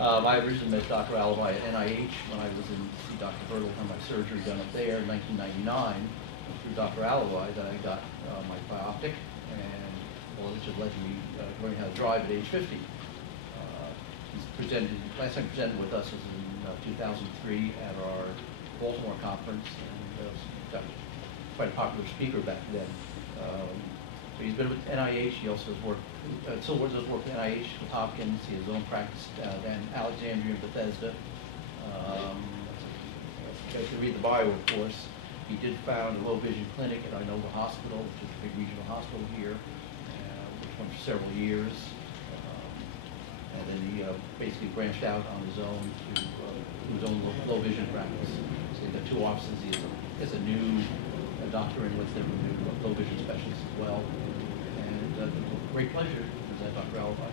I originally met Dr. Alibi at NIH when I was in to see Dr. Hurdle had my surgery done up there in 1999. Through Dr. Alibi that I got my Bioptic, and well, which has led to me learning how to drive at age 50. He's presented, last time he presented with us was in 2003 at our Baltimore conference, and was quite a popular speaker back then. So he's been with NIH. He also has worked, still does work with NIH, with Hopkins. He has his own practice down Alexandria and Bethesda. You can read the bio, of course. He did found a low vision clinic at Inova Hospital, which is a big regional hospital here, which went for several years. And then he basically branched out on his own to his own low vision practice. So he's got 2 offices. He has a new doctor in with him, a new low vision specialist as well. And great pleasure to present Dr. Alibi.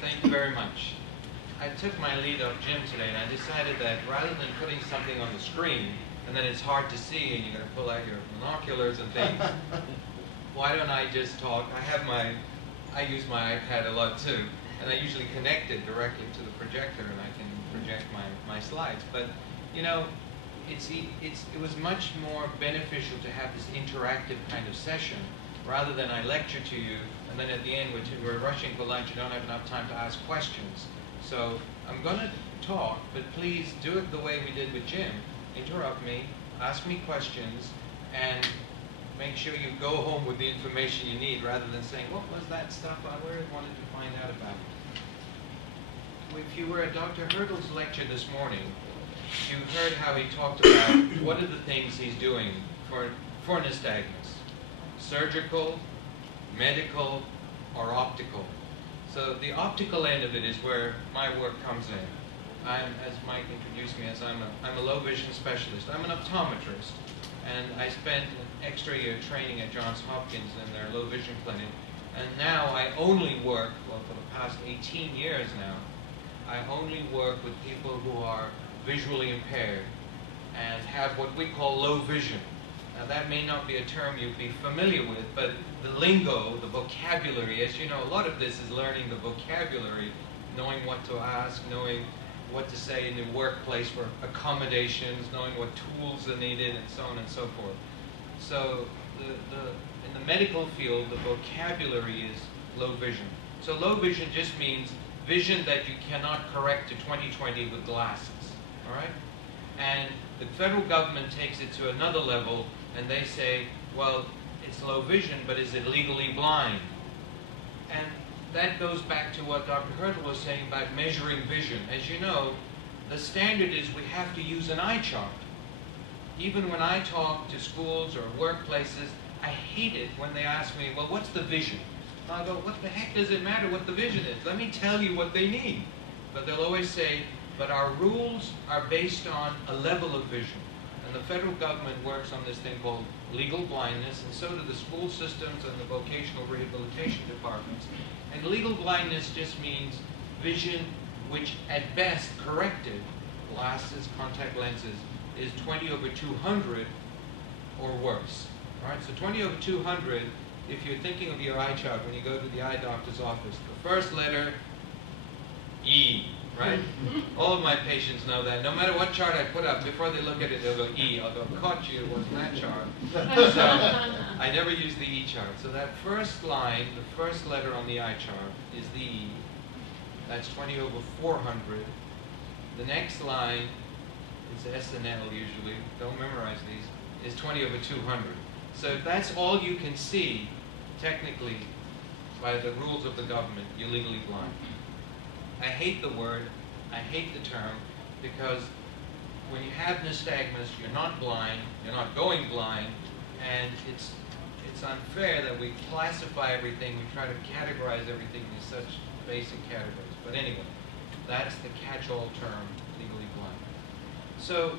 Thank you very much. I took my lead of Jim today, and I decided that rather than putting something on the screen, and then it's hard to see, and you're going to pull out your binoculars and things, why don't I just talk? I use my iPad a lot too, and I usually connect it directly to the projector, and I can project my slides. But, you know, it was much more beneficial to have this interactive kind of session, rather than I lecture to you, and then at the end, we're rushing for lunch, you don't have enough time to ask questions. So I'm going to talk, but please do it the way we did with Jim. Interrupt me, ask me questions, and make sure you go home with the information you need, rather than saying, what was that stuff I really wanted to find out about? If you were at Dr. Hurdle's lecture this morning, you heard how he talked about what are the things he's doing for nystagmus. Surgical, medical, or optical. So the optical end of it is where my work comes in. As Mike introduced me, I'm a low vision specialist. I'm an optometrist, and I spent an extra year training at Johns Hopkins in their low vision clinic. And now I only work, well, for the past 18 years now, I only work with people who are visually impaired and have what we call low vision. Now that may not be a term you'd be familiar with, but the lingo, the vocabulary, as you know, a lot of this is learning the vocabulary, knowing what to ask, knowing what to say in the workplace for accommodations, knowing what tools are needed, and so on and so forth. So in the medical field, the vocabulary is low vision. So low vision just means vision that you cannot correct to 20/20 with glasses, all right? And the federal government takes it to another level, and they say, well, it's low vision, but is it legally blind? And that goes back to what Dr. Hurdle was saying about measuring vision. As you know, the standard is we have to use an eye chart. Even when I talk to schools or workplaces, I hate it when they ask me, well, what's the vision? I go, what the heck does it matter what the vision is? Let me tell you what they need. But they'll always say, but our rules are based on a level of vision. And the federal government works on this thing called legal blindness, and so do the school systems and the vocational rehabilitation departments. And legal blindness just means vision which at best corrected, glasses, contact lenses, is 20/200 or worse. All right, so 20/200, if you're thinking of your eye chart when you go to the eye doctor's office, the first letter, E, right? All of my patients know that. No matter what chart I put up, before they look at it, they'll go E. I'll go, caught you, it wasn't that chart. So I never use the E chart. So that first line, the first letter on the eye chart is the E. That's 20/400. The next line is S and L usually. Don't memorize these. Is 20/200. So if that's all you can see, technically, by the rules of the government, you're legally blind. I hate the word, I hate the term, because when you have nystagmus, you're not blind, you're not going blind, and it's unfair that we classify everything, we try to categorize everything in such basic categories. But anyway, that's the catch-all term, legally blind. So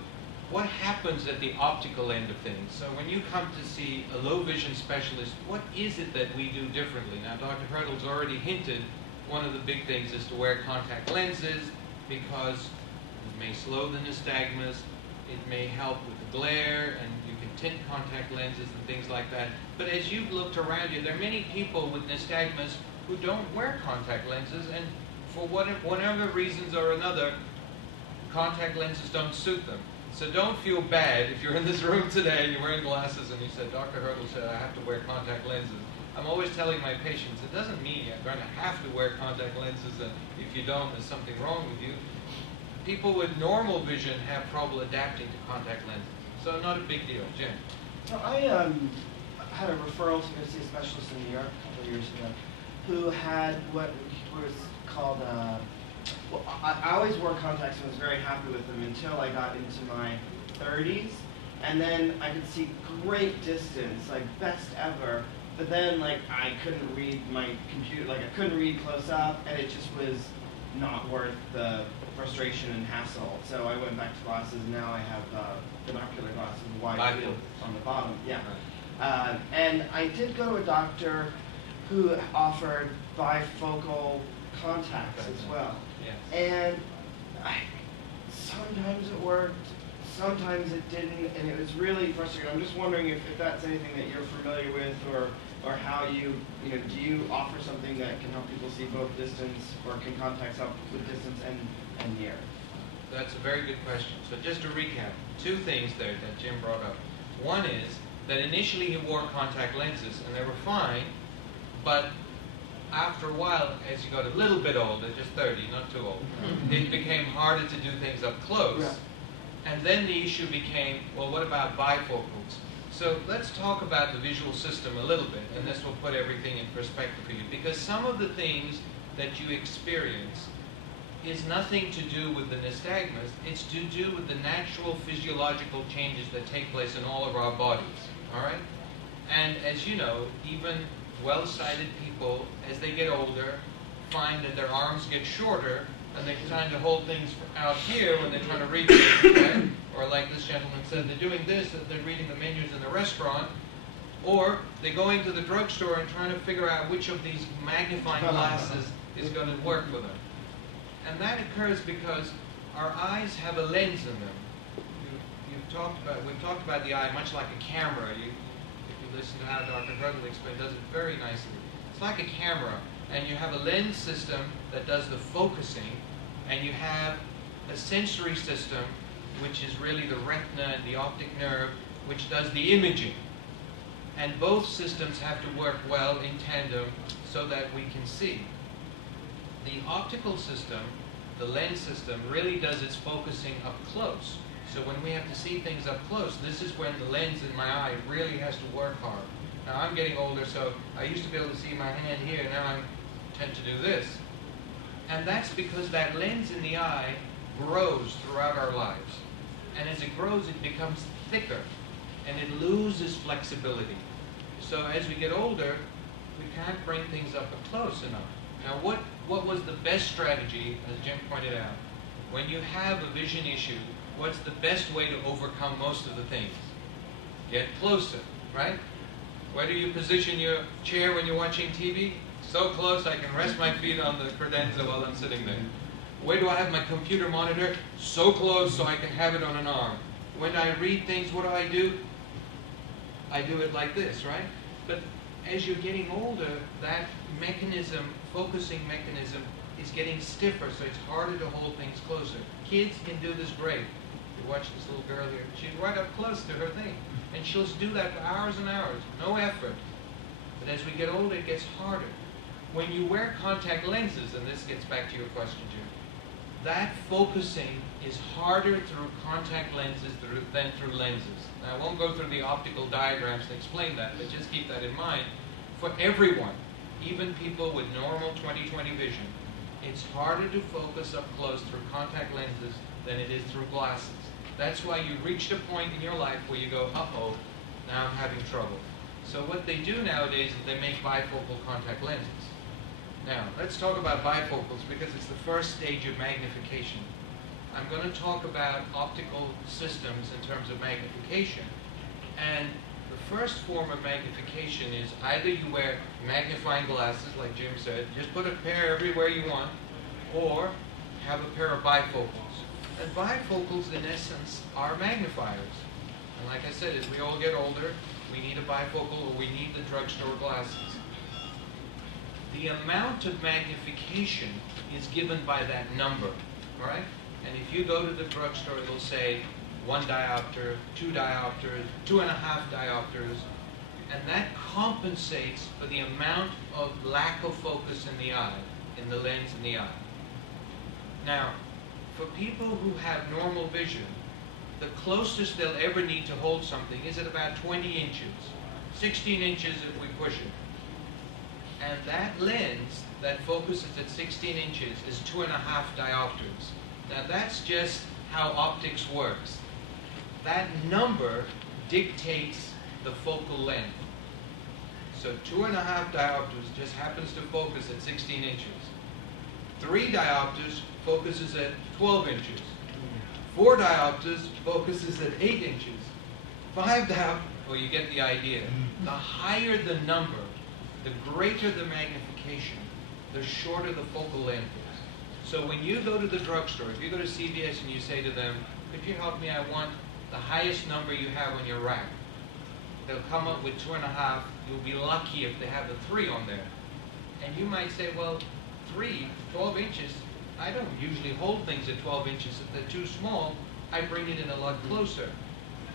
what happens at the optical end of things? So when you come to see a low vision specialist, what is it that we do differently? Now, Dr. Hurdle's already hinted one of the big things is to wear contact lenses because it may slow the nystagmus, It may help with the glare, and you can tint contact lenses and things like that. But as you've looked around you, there are many people with nystagmus who don't wear contact lenses, and for whatever reasons or another, contact lenses don't suit them. So don't feel bad if you're in this room today and you're wearing glasses and you said, Dr. Hurdle said I have to wear contact lenses. I'm always telling my patients, it doesn't mean you're going to have to wear contact lenses, and if you don't, there's something wrong with you. People with normal vision have trouble adapting to contact lenses. So not a big deal. Jim? So I had a referral to go see a specialist in New York a couple of years ago who had what was called, well, I always wore contacts and was very happy with them until I got into my 30s. And then I could see great distance, like best ever. But then, like, I couldn't read my computer, like I couldn't read close up, and it just was not worth the frustration and hassle. So I went back to glasses, and now I have binocular glasses, wide field on the bottom. Yeah. And I did go to a doctor who offered bifocal contacts as well. Yes. And sometimes it worked, sometimes it didn't, and it was really frustrating. I'm just wondering if that's anything that you're familiar with, or how you know, do you offer something that can help people see both distance, or can contacts help with distance and near? That's a very good question. So just to recap, two things there that Jim brought up. One is that initially he wore contact lenses and they were fine, but after a while, as you got a little bit older, just 30, not too old, it became harder to do things up close. Yeah. And then the issue became, well, what about bifocals? So let's talk about the visual system a little bit, and this will put everything in perspective for you, because some of the things that you experience is nothing to do with the nystagmus, it's to do with the natural physiological changes that take place in all of our bodies, all right? And as you know, even well-sighted people, as they get older, find that their arms get shorter, and they're trying to hold things out here when they're trying to read things, okay? Or like this gentleman said, they're doing this, and they're reading the menus in the restaurant, or they're going to the drugstore and trying to figure out which of these magnifying glasses is going to work for them. And that occurs because our eyes have a lens in them. We've talked about the eye much like a camera. If you listen to how Dr. Hurdle explained, does it very nicely. It's like a camera, and you have a lens system that does the focusing, and you have a sensory system, which is really the retina and the optic nerve, which does the imaging. And both systems have to work well in tandem so that we can see. The optical system, the lens system, really does its focusing up close. So when we have to see things up close, this is when the lens in my eye really has to work hard. Now I'm getting older, so I used to be able to see my hand here, now I tend to do this. And that's because that lens in the eye grows throughout our lives. And as it grows, it becomes thicker, and it loses flexibility. So as we get older, we can't bring things up close enough. Now what was the best strategy, as Jim pointed out? When you have a vision issue, what's the best way to overcome most of the things? Get closer, right? Where do you position your chair when you're watching TV? So close I can rest my feet on the credenza while I'm sitting there. Where do I have my computer monitor? So close so I can have it on an arm. When I read things, what do? I do it like this, right? But as you're getting older, that mechanism, focusing mechanism, is getting stiffer, so it's harder to hold things closer. Kids can do this great. You watch this little girl here. She's right up close to her thing. And she'll do that for hours and hours, no effort. But as we get older, it gets harder. When you wear contact lenses, and this gets back to your question, Jim, that focusing is harder through contact lenses than through lenses. Now, I won't go through the optical diagrams to explain that, but just keep that in mind. For everyone, even people with normal 20/20 vision, it's harder to focus up close through contact lenses than it is through glasses. That's why you reached a point in your life where you go, uh-oh, now I'm having trouble. So what they do nowadays is they make bifocal contact lenses. Now, let's talk about bifocals because it's the first stage of magnification. I'm going to talk about optical systems in terms of magnification. And the first form of magnification is either you wear magnifying glasses, like Jim said, just put a pair everywhere you want, or have a pair of bifocals. that bifocals, in essence, are magnifiers. And like I said, as we all get older, we need a bifocal or we need the drugstore glasses. The amount of magnification is given by that number, all right? And if you go to the drugstore, it'll say 1 diopter, 2 diopters, 2.5 diopters, and that compensates for the amount of lack of focus in the eye, in the lens in the eye. Now, for people who have normal vision, the closest they'll ever need to hold something is at about 20 inches, 16 inches if we push it. And that lens that focuses at 16 inches is 2.5 diopters. Now that's just how optics works. That number dictates the focal length. So 2.5 diopters just happens to focus at 16 inches. 3 diopters focuses at 12 inches. 4 diopters focuses at 8 inches. 5 diopters, well, you get the idea. The higher the number, the greater the magnification, the shorter the focal length is. So when you go to the drugstore, if you go to CVS and you say to them, could you help me, I want the highest number you have on your rack. They'll come up with 2.5. You'll be lucky if they have a 3 on there. And you might say, well, 12 inches, I don't usually hold things at 12 inches. If they're too small, I bring it in a lot closer.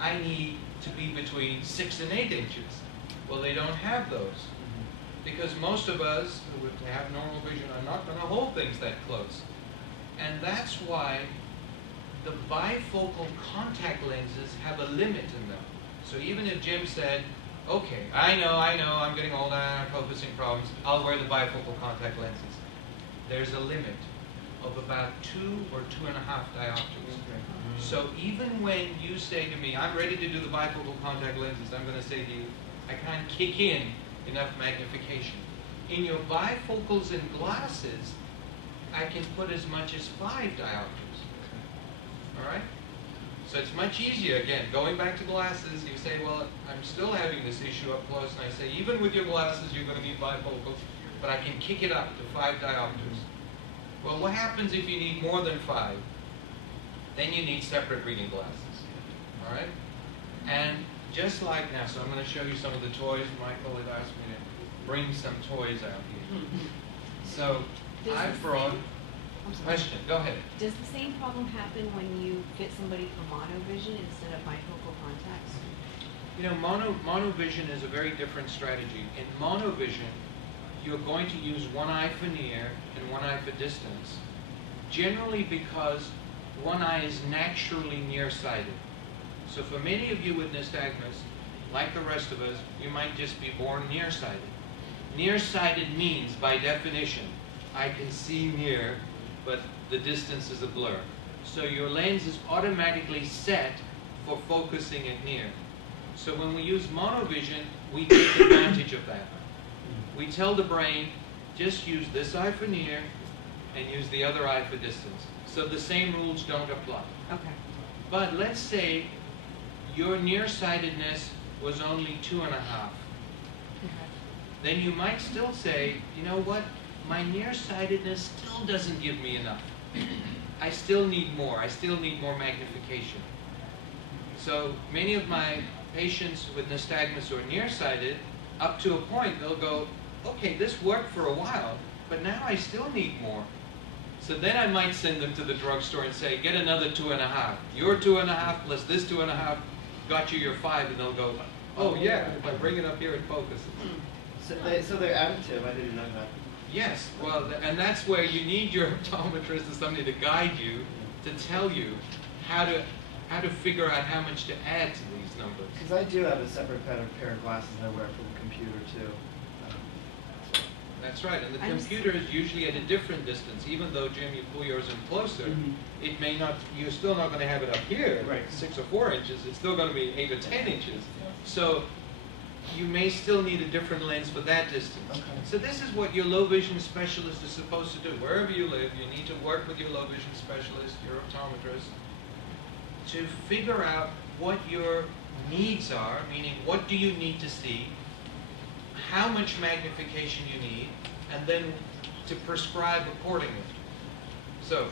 I need to be between 6 and 8 inches. Well, they don't have those. Because most of us who have normal vision are not going to hold things that close. And that's why the bifocal contact lenses have a limit in them. So even if Jim said, okay, I know, I'm getting older, I have focusing problems, I'll wear the bifocal contact lenses. There's a limit of about 2 or 2.5 diopters. So even when you say to me, I'm ready to do the bifocal contact lenses, I'm going to say to you, I can't kick in enough magnification. In your bifocals and glasses, I can put as much as 5 diopters. All right? So it's much easier. Again, going back to glasses, you say, well, I'm still having this issue up close, and I say, even with your glasses, you're going to need bifocals, but I can kick it up to 5 diopters. Well, what happens if you need more than 5? Then you need separate reading glasses. All right? And just like now, so I'm going to show you some of the toys. Michael had asked me to bring some toys out here. So I've brought... Question, go ahead. Does the same problem happen when you fit somebody for monovision instead of bifocal contacts? You know, monovision is a very different strategy. In monovision, you're going to use one eye for near and one eye for distance, generally because one eye is naturally nearsighted. So for many of you with nystagmus, like the rest of us, you might just be born nearsighted. Nearsighted means, by definition, I can see near, but the distance is a blur. So your lens is automatically set for focusing at near. So when we use monovision, we take advantage of that. We tell the brain, just use this eye for near and use the other eye for distance. So the same rules don't apply. Okay. But let's say your nearsightedness was only 2.5. Okay. Then you might still say, you know what? My nearsightedness still doesn't give me enough. I still need more. I still need more magnification. So many of my patients with nystagmus who are nearsighted, up to a point, they'll go, okay, this worked for a while, but now I still need more. So then I might send them to the drugstore and say, get another 2.5. Your 2.5 plus this 2.5 got you your 5, and they'll go, oh yeah, if I bring it up here, it focuses. So they're additive. I didn't know that. Yes, well, and that's where you need your optometrist or somebody to guide you, to tell you how to figure out how much to add to these numbers. Because I do have a separate pair of glasses I wear for the computer too. That's right, and the computer is usually at a different distance. Even though, Jim, you pull yours in closer, it may not. You're still not going to have it up here, right. 6 or 4 inches. It's still going to be 8 or 10 inches. So you may still need a different lens for that distance. Okay. So this is what your low vision specialist is supposed to do. Wherever you live, you need to work with your low vision specialist, your optometrist, to figure out what your needs are, meaning what do you need to see, how much magnification you need, and then to prescribe accordingly. So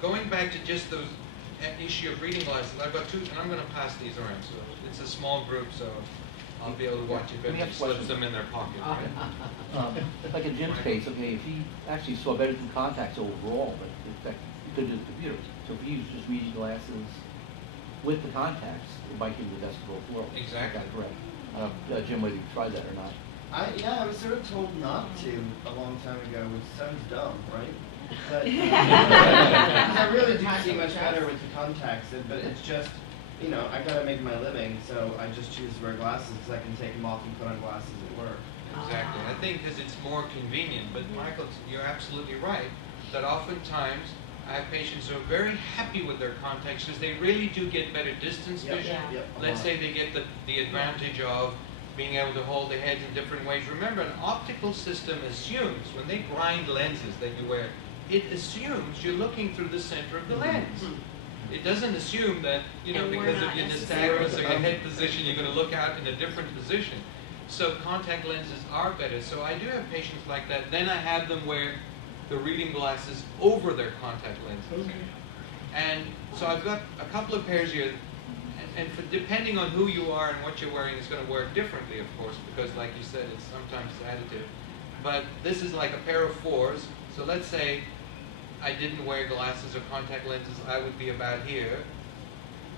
going back to just those issue of reading glasses. I've got two, and I'm going to pass these around. So it's a small group, so I'll be able to watch if Let me anybody ask a slips question. them in their pocket. Right? Like in Jim's case, okay, if he actually saw better through contacts overall, but in fact, he couldn't do the computer. So if he used just reading glasses with the contacts, it might give him the best of both worlds. Exactly. Is that correct? Jim, whether you tried that or not. Yeah, I was sort of told not to a long time ago, which sounds dumb, right? But I really do see much better with the contacts, but it's just, you know, I gotta make my living, so I just choose to wear glasses because I can take them off and put on glasses at work. Exactly. I think because it's more convenient. But Michael, you're absolutely right that oftentimes I have patients who are very happy with their contacts because they really do get better distance Yep, vision. yep, a Let's lot. say they get the advantage of being able to hold their heads in different ways. Remember, an optical system assumes, when they grind lenses that you wear, it assumes you're looking through the center of the lens. It doesn't assume that, you know, And we're because of not your necessarily- nystagmus or your head position, you're going to look out in a different position. So contact lenses are better. So I do have patients like that. Then I have them wear the reading glasses over their contact lenses. And so I've got a couple of pairs here. And for, depending on who you are and what you're wearing, it's going to work differently, of course, because like you said, it's sometimes additive. But this is like a pair of 4s. So let's say I didn't wear glasses or contact lenses, I would be about here.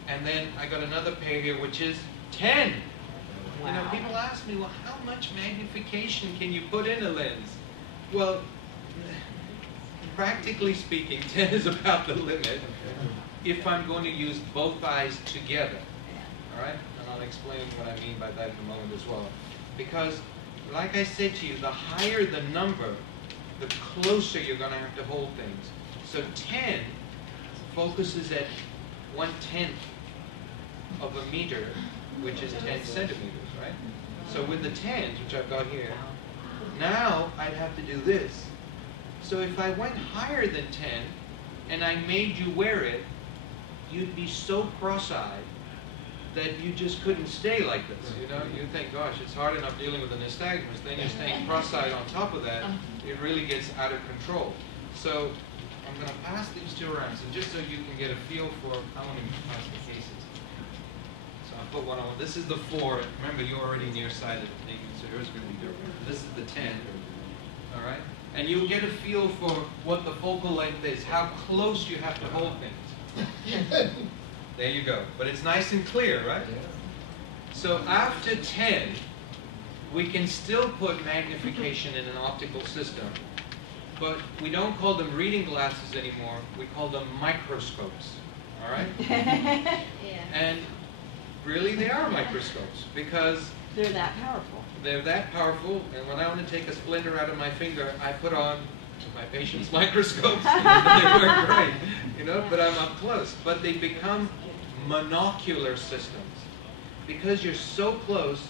And then I got another pair here, which is 10. Wow. You know, people ask me, well, how much magnification can you put in a lens? Well, practically speaking, 10 is about the limit if I'm going to use both eyes together. All right? And I'll explain what I mean by that in a moment as well. Because, like I said to you, the higher the number, the closer you're going to have to hold things. So 10 focuses at 1/10 of a meter, which is 10 centimeters, right? So with the 10s, which I've got here, now I'd have to do this. So if I went higher than 10 and I made you wear it, you'd be so cross-eyed that you just couldn't stay like this, you know? You think, gosh, it's hard enough dealing with a nystagmus, then you're staying cross-eyed on top of that, it really gets out of control. So I'm going to pass these two around, so just so you can get a feel for how many pass the cases. So I'll put one on. This is the 4. Remember, you're already nearsighted, so yours is going to be different. This is the 10, all right? And you'll get a feel for what the focal length is, how close you have to hold things. There you go. But it's nice and clear, right? So after 10, we can still put magnification in an optical system, but we don't call them reading glasses anymore. We call them microscopes, all right? Yeah. And really, they are microscopes because They're that powerful. they're that powerful. And when I want to take a splinter out of my finger, I put on my patient's microscopes. And they work great, you know, but I'm up close. But they become monocular systems. Because you're so close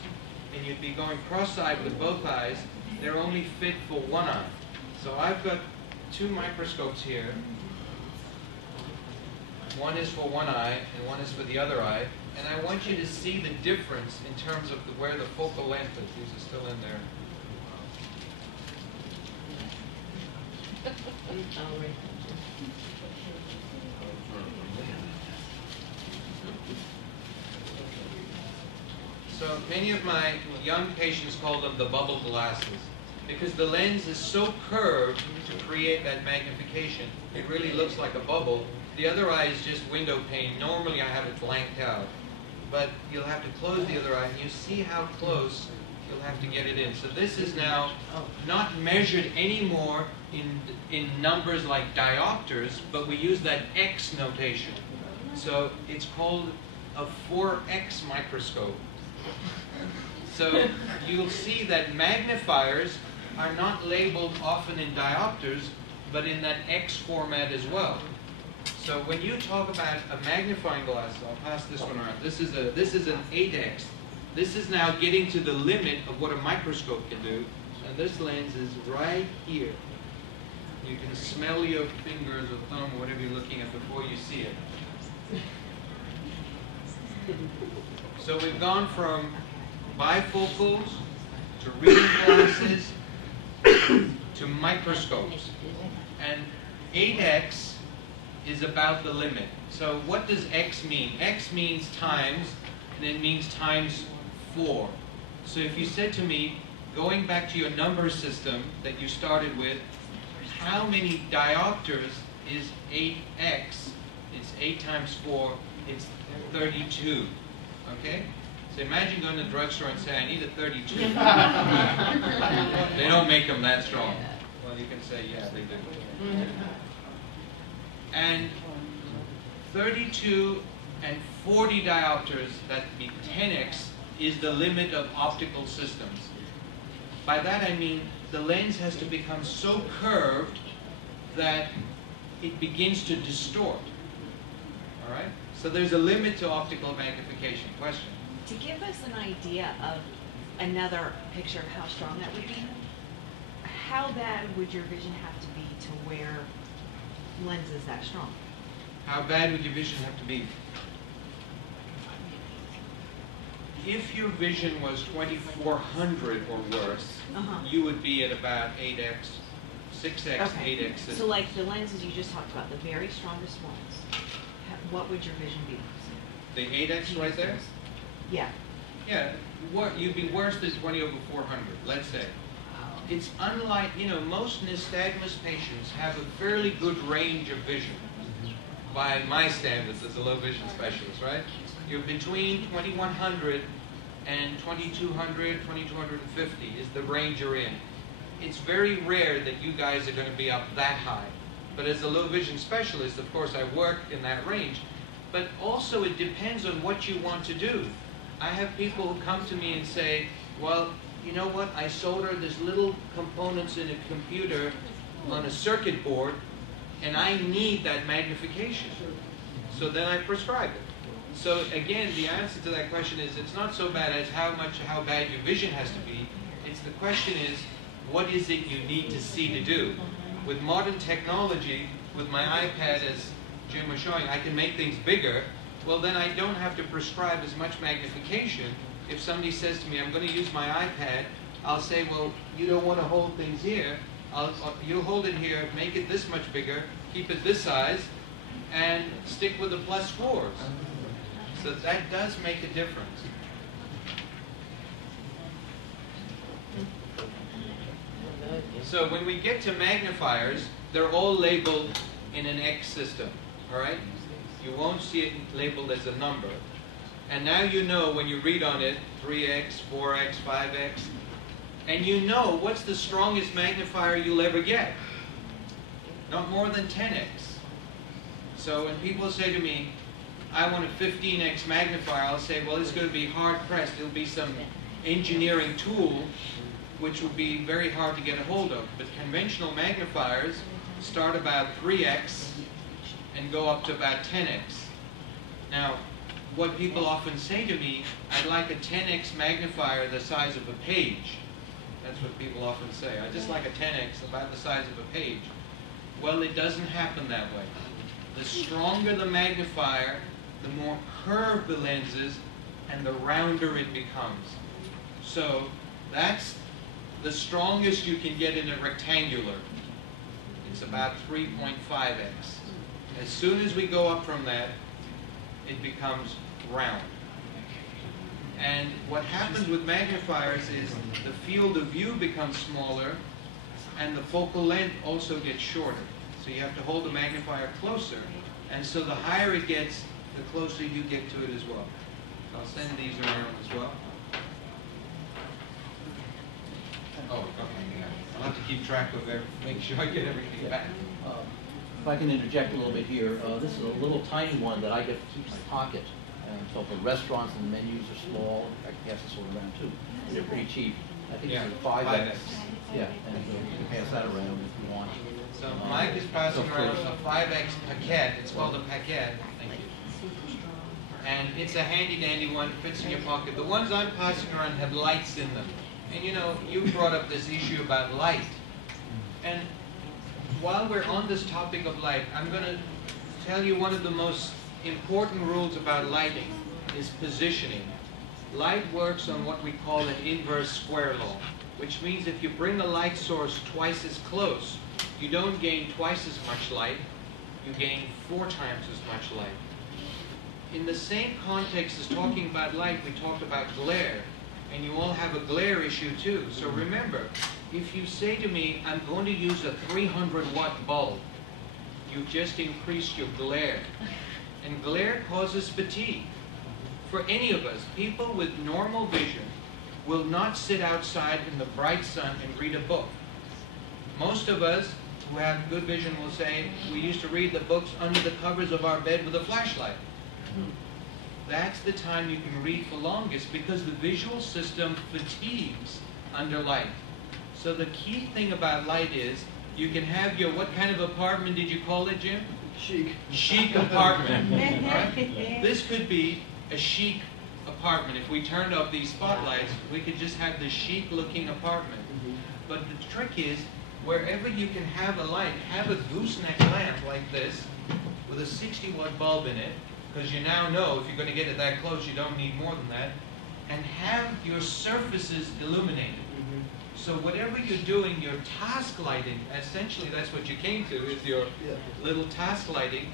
and you'd be going cross-eyed with both eyes, they're only fit for one eye. So I've got 2 microscopes here. One is for one eye and one is for the other eye. And I want you to see the difference in terms of where the focal length is. These are still in there. So many of my young patients call them the bubble glasses because the lens is so curved to create that magnification. It really looks like a bubble. The other eye is just window pane. Normally I have it blanked out, but you'll have to close the other eye and you see how close you'll have to get it in. So this is now not measured anymore in numbers like diopters, but we use that X notation. So it's called a 4X microscope. So you'll see that magnifiers are not labeled often in diopters, but in that X format as well. So when you talk about a magnifying glass, I'll pass this one around. This is an 8X. This is now getting to the limit of what a microscope can do, and this lens is right here. You can smell your fingers or thumb or whatever you're looking at before you see it. So we've gone from bifocals to reading glasses to microscopes. And 8X is about the limit. So what does x mean? X means times, and it means times 4. So if you said to me, going back to your number system that you started with, how many diopters is 8x? It's 8 times 4, it's 32. Okay? So imagine going to the drugstore and say, I need a 32. They don't make them that strong. Well, you can say, yes, they do. And 32 and 40 diopters, that would be 10x, is the limit of optical systems. By that I mean the lens has to become so curved that it begins to distort. All right? So there's a limit to optical magnification. Question? To give us an idea of another picture of how strong that would be, how bad would your vision have to be to wear lenses that strong? How bad would your vision have to be? If your vision was 2400 or worse, you would be at about 8x, 6x, Okay. 8x. So like the lenses you just talked about, the very strongest ones, what would your vision be? The 8x right there? Yeah. Yeah, you'd be worse than 20 over 400, let's say. It's unlike, most nystagmus patients have a fairly good range of vision by my standards as a low vision specialist, right? You're between 2100 and 2200, 2250 is the range you're in. It's very rare that you guys are going to be up that high. But as a low vision specialist, of course, I work in that range. But also it depends on what you want to do. I have people who come to me and say, well, you know what, I solder these little components in a computer on a circuit board, and I need that magnification. So then I prescribe it. So again, the answer to that question is, it's not so bad as how bad your vision has to be. It's the question is, what is it you need to see to do? With modern technology, with my iPad, as Jim was showing, I can make things bigger. Well, then I don't have to prescribe as much magnification. If somebody says to me, I'm going to use my iPad, I'll say, well, you don't want to hold things here. You'll hold it here, make it this much bigger, keep it this size, and stick with the +4s. So that does make a difference. So when we get to magnifiers, they're all labeled in an X system, all right? You won't see it labeled as a number. And now you know when you read on it, 3x, 4x, 5x, and you know what's the strongest magnifier you'll ever get. Not more than 10x. So when people say to me, I want a 15x magnifier, I'll say, well, it's going to be hard-pressed. It'll be some engineering tool which will be very hard to get a hold of. But conventional magnifiers start about 3x and go up to about 10x. Now, what people often say to me, I'd like a 10x magnifier the size of a page. That's what people often say. I just like a 10x about the size of a page. Well, it doesn't happen that way. The stronger the magnifier, the more curved the lens is, and the rounder it becomes. So that's the strongest you can get in a rectangular. It's about 3.5x. As soon as we go up from that, it becomes round. And what happens with magnifiers is the field of view becomes smaller, and the focal length also gets shorter. So you have to hold the magnifier closer, and so the higher it gets, the closer you get to it as well. So I'll send these around as well. Oh, okay. Yeah. I'll have to keep track of everything, make sure I get everything back. If I can interject a little bit here, this is a little tiny one that I get to keep in my pocket. So for restaurants and menus are small, I can pass this one around too. They're pretty cheap. I think it's a 5X. Yeah, and you can pass that around if you want. So Mike is passing around a 5X paquette. It's called a paquette. Thank you. And it's a handy dandy one, fits in your pocket. The ones I'm passing around have lights in them. And you know, you brought up this issue about light. And while we're on this topic of light, I'm going to tell you one of the most important rules about lighting is positioning. Light works on what we call an inverse square law, which means if you bring a light source twice as close, you don't gain twice as much light, you gain 4 times as much light. In the same context as talking about light, we talked about glare, and you all have a glare issue too. So remember, if you say to me, I'm going to use a 300-watt bulb, you've just increased your glare. And glare causes fatigue. For any of us, people with normal vision will not sit outside in the bright sun and read a book. Most of us who have good vision will say, we used to read the books under the covers of our bed with a flashlight. That's the time you can read for longest, because the visual system fatigues under light. So the key thing about light is, you can have your, what kind of apartment did you call it, Jim? Chic. Chic apartment. All right? This could be a chic apartment. If we turned off these spotlights, we could just have this chic looking apartment. But the trick is, wherever you can have a light, have a gooseneck lamp like this with a 60-watt bulb in it, because you now know if you're going to get it that close, you don't need more than that, and have your surfaces illuminated. So whatever you're doing, your task lighting, essentially that's what you came to, is your little task lighting.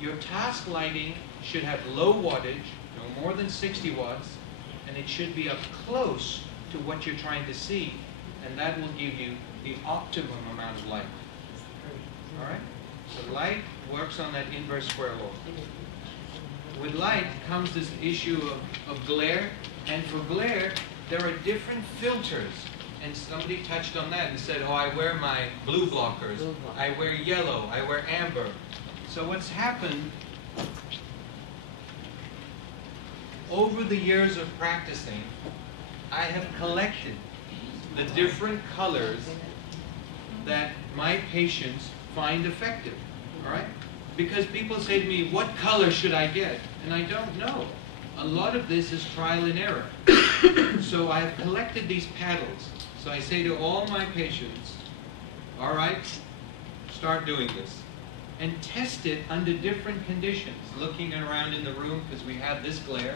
Your task lighting should have low wattage, no more than 60 watts, and it should be up close to what you're trying to see, and that will give you the optimum amount of light. All right? So light works on that inverse square law. With light comes this issue of glare, and for glare, there are different filters. And somebody touched on that and said, oh, I wear my blue blockers, I wear yellow, I wear amber. So what's happened over the years of practicing, I have collected the different colors that my patients find effective, all right? Because people say to me, what color should I get? And I don't know. A lot of this is trial and error. So I've collected these paddles. So I say to all my patients, all right, start doing this. And test it under different conditions. Looking around in the room, because we have this glare.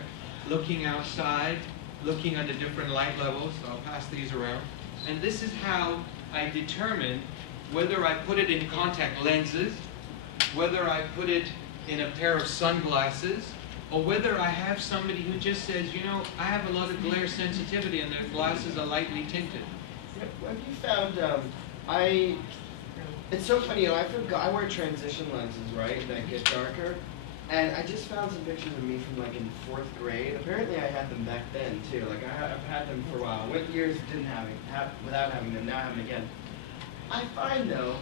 Looking outside, looking under different light levels. So I'll pass these around. And this is how I determine whether I put it in contact lenses, whether I put it in a pair of sunglasses, or whether I have somebody who just says, you know, I have a lot of glare sensitivity and their glasses are lightly tinted. Have you found, it's so funny, you know, I wear transition lenses, right, that get darker, and I just found some pictures of me from like in 4th grade. Apparently I had them back then too, like I've had them for a while. Went years without having them, now I have them again. I find though,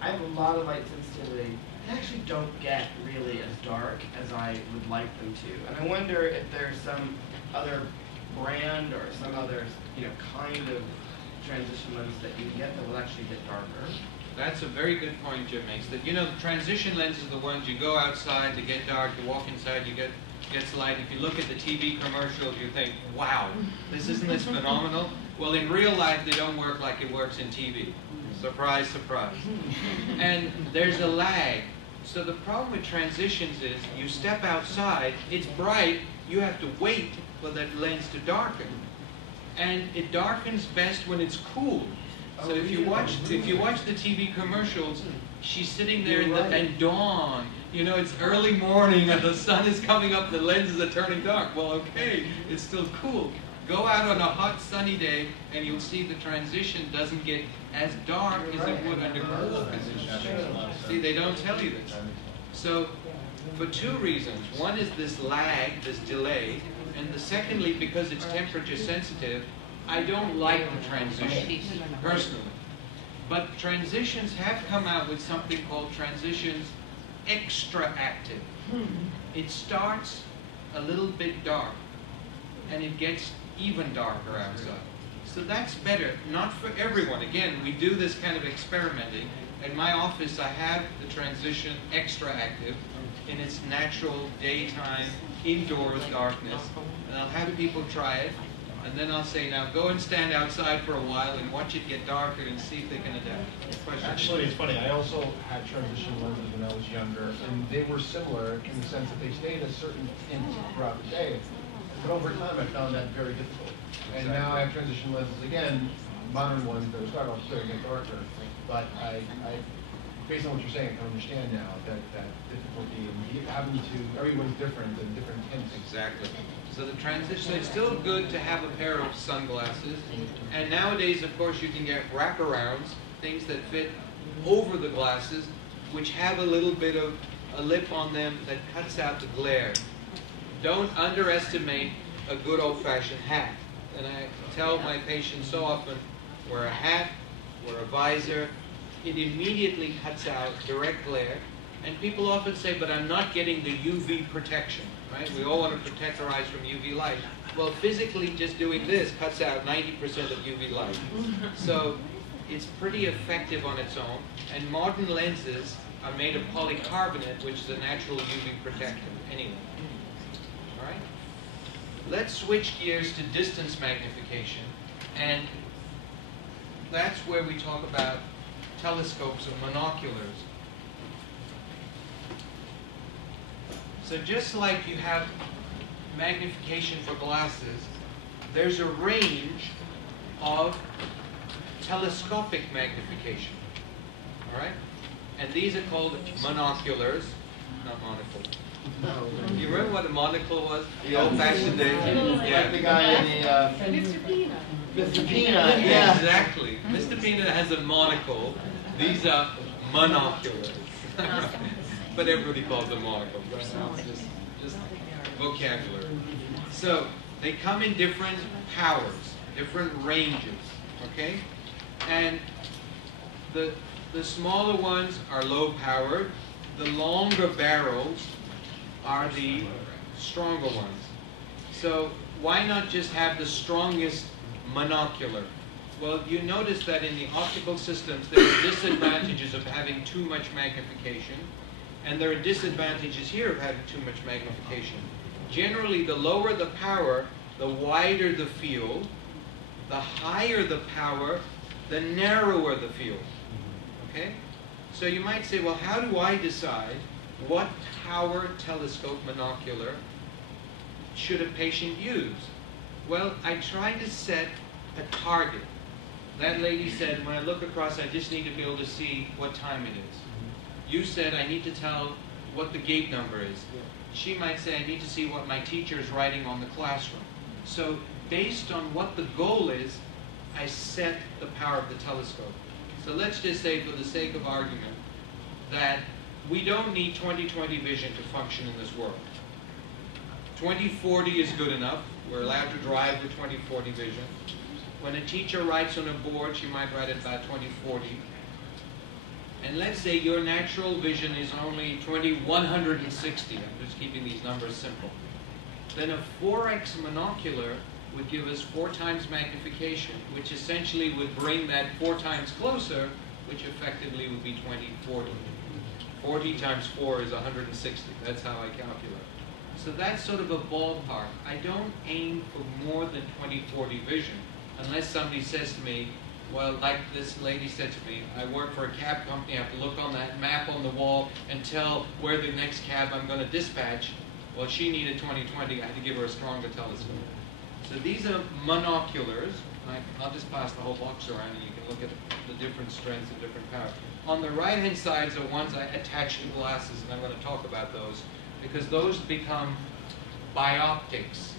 I have a lot of light sensitivity. I actually don't get really as dark as I would like them to. And I wonder if there's some other brand or some other, you know, kind of transition lens that you can get that will actually get darker. That's a very good point Jim makes. That, you know, the transition lenses are the ones you go outside to get dark, you walk inside, you gets light. If you look at the TV commercials, you think, wow, isn't this phenomenal? Well, in real life, they don't work like it works in TV. Surprise, surprise. And there's a lag. So the problem with transitions is you step outside, it's bright, you have to wait for that lens to darken. And it darkens best when it's cool. So if you watch the TV commercials, she's sitting there and dawn. You know, it's early morning and the sun is coming up, the lenses are turning dark. Well, okay, it's still cool. Go out on a hot sunny day and you'll see the transition doesn't get as dark as it would under cool conditions. See, they don't tell you this. So, for 2 reasons. One is this lag, this delay, and secondly, because it's temperature sensitive, I don't like the transitions, personally. But transitions have come out with something called transitions extra active. It starts a little bit dark, and it gets even darker outside. So that's better, not for everyone. Again, we do this kind of experimenting. In my office, I have the transition extra active in its natural daytime, indoors darkness. And I'll have people try it, and then I'll say, now go and stand outside for a while and watch it get darker and see if they can adapt. Question? Actually, it's funny. I also had transition lenses when I was younger, and they were similar in the sense that they stayed a certain tint throughout the day. But over time, I found that very difficult. And now I have transition lenses again, modern ones that start off clear and get darker. But I based on what you're saying, I can understand now that difficulty in having to, everyone's different and different tints. Exactly. So the transition, so it's still good to have a pair of sunglasses. And nowadays, of course, you can get wraparounds, things that fit over the glasses, which have a little bit of a lip on them that cuts out the glare. Don't underestimate a good old-fashioned hat. And I tell my patients so often, wear a hat, wear a visor. It immediately cuts out direct glare. And people often say, but I'm not getting the UV protection, right? We all want to protect our eyes from UV light. Well, physically, just doing this cuts out 90% of UV light. So it's pretty effective on its own. And modern lenses are made of polycarbonate, which is a natural UV protectant anyway. All right? Let's switch gears to distance magnification. And that's where we talk about telescopes or monoculars. So just like you have magnification for glasses, there's a range of telescopic magnification. All right? And these are called monoculars, not monocles. You remember what a monocle was? The old-fashioned days? Like the guy in the Mr. Peanut. Mr. Peanut, yeah. Exactly. Mr. Peanut has a monocle. These are monoculars. But everybody calls them monocles. Just vocabulary. So they come in different powers, different ranges. Okay? And the smaller ones are low powered. The longer barrels are the stronger ones. So why not just have the strongest monocular? Well, you notice that in the optical systems, there are disadvantages of having too much magnification, and there are disadvantages here of having too much magnification. Generally, the lower the power, the wider the field. The higher the power, the narrower the field. Okay? So you might say, well, how do I decide what power telescope monocular should a patient use? Well, I try to set a target. That lady said, when I look across, I just need to be able to see what time it is. You said, I need to tell what the gate number is. She might say, I need to see what my teacher is writing on the classroom. So based on what the goal is, I set the power of the telescope. So let's just say, for the sake of argument, that we don't need 20/20 vision to function in this world. 20/40 is good enough. We're allowed to drive with 20/40 vision. When a teacher writes on a board, she might write at about 20/40. And let's say your natural vision is only 20/160. I'm just keeping these numbers simple. Then a 4x monocular would give us 4 times magnification, which essentially would bring that 4 times closer, which effectively would be 20/40. 40 times 4 is 160. That's how I calculate. So that's sort of a ballpark. I don't aim for more than 20/40 vision, unless somebody says to me, well, like this lady said to me, I work for a cab company, I have to look on that map on the wall and tell where the next cab I'm going to dispatch. Well, she needed 20/20, I had to give her a stronger telescope. So these are monoculars. I'll just pass the whole box around and you can look at the different strengths and different powers. On the right-hand side are ones I attach to glasses, and I'm going to talk about those, because those become bioptics.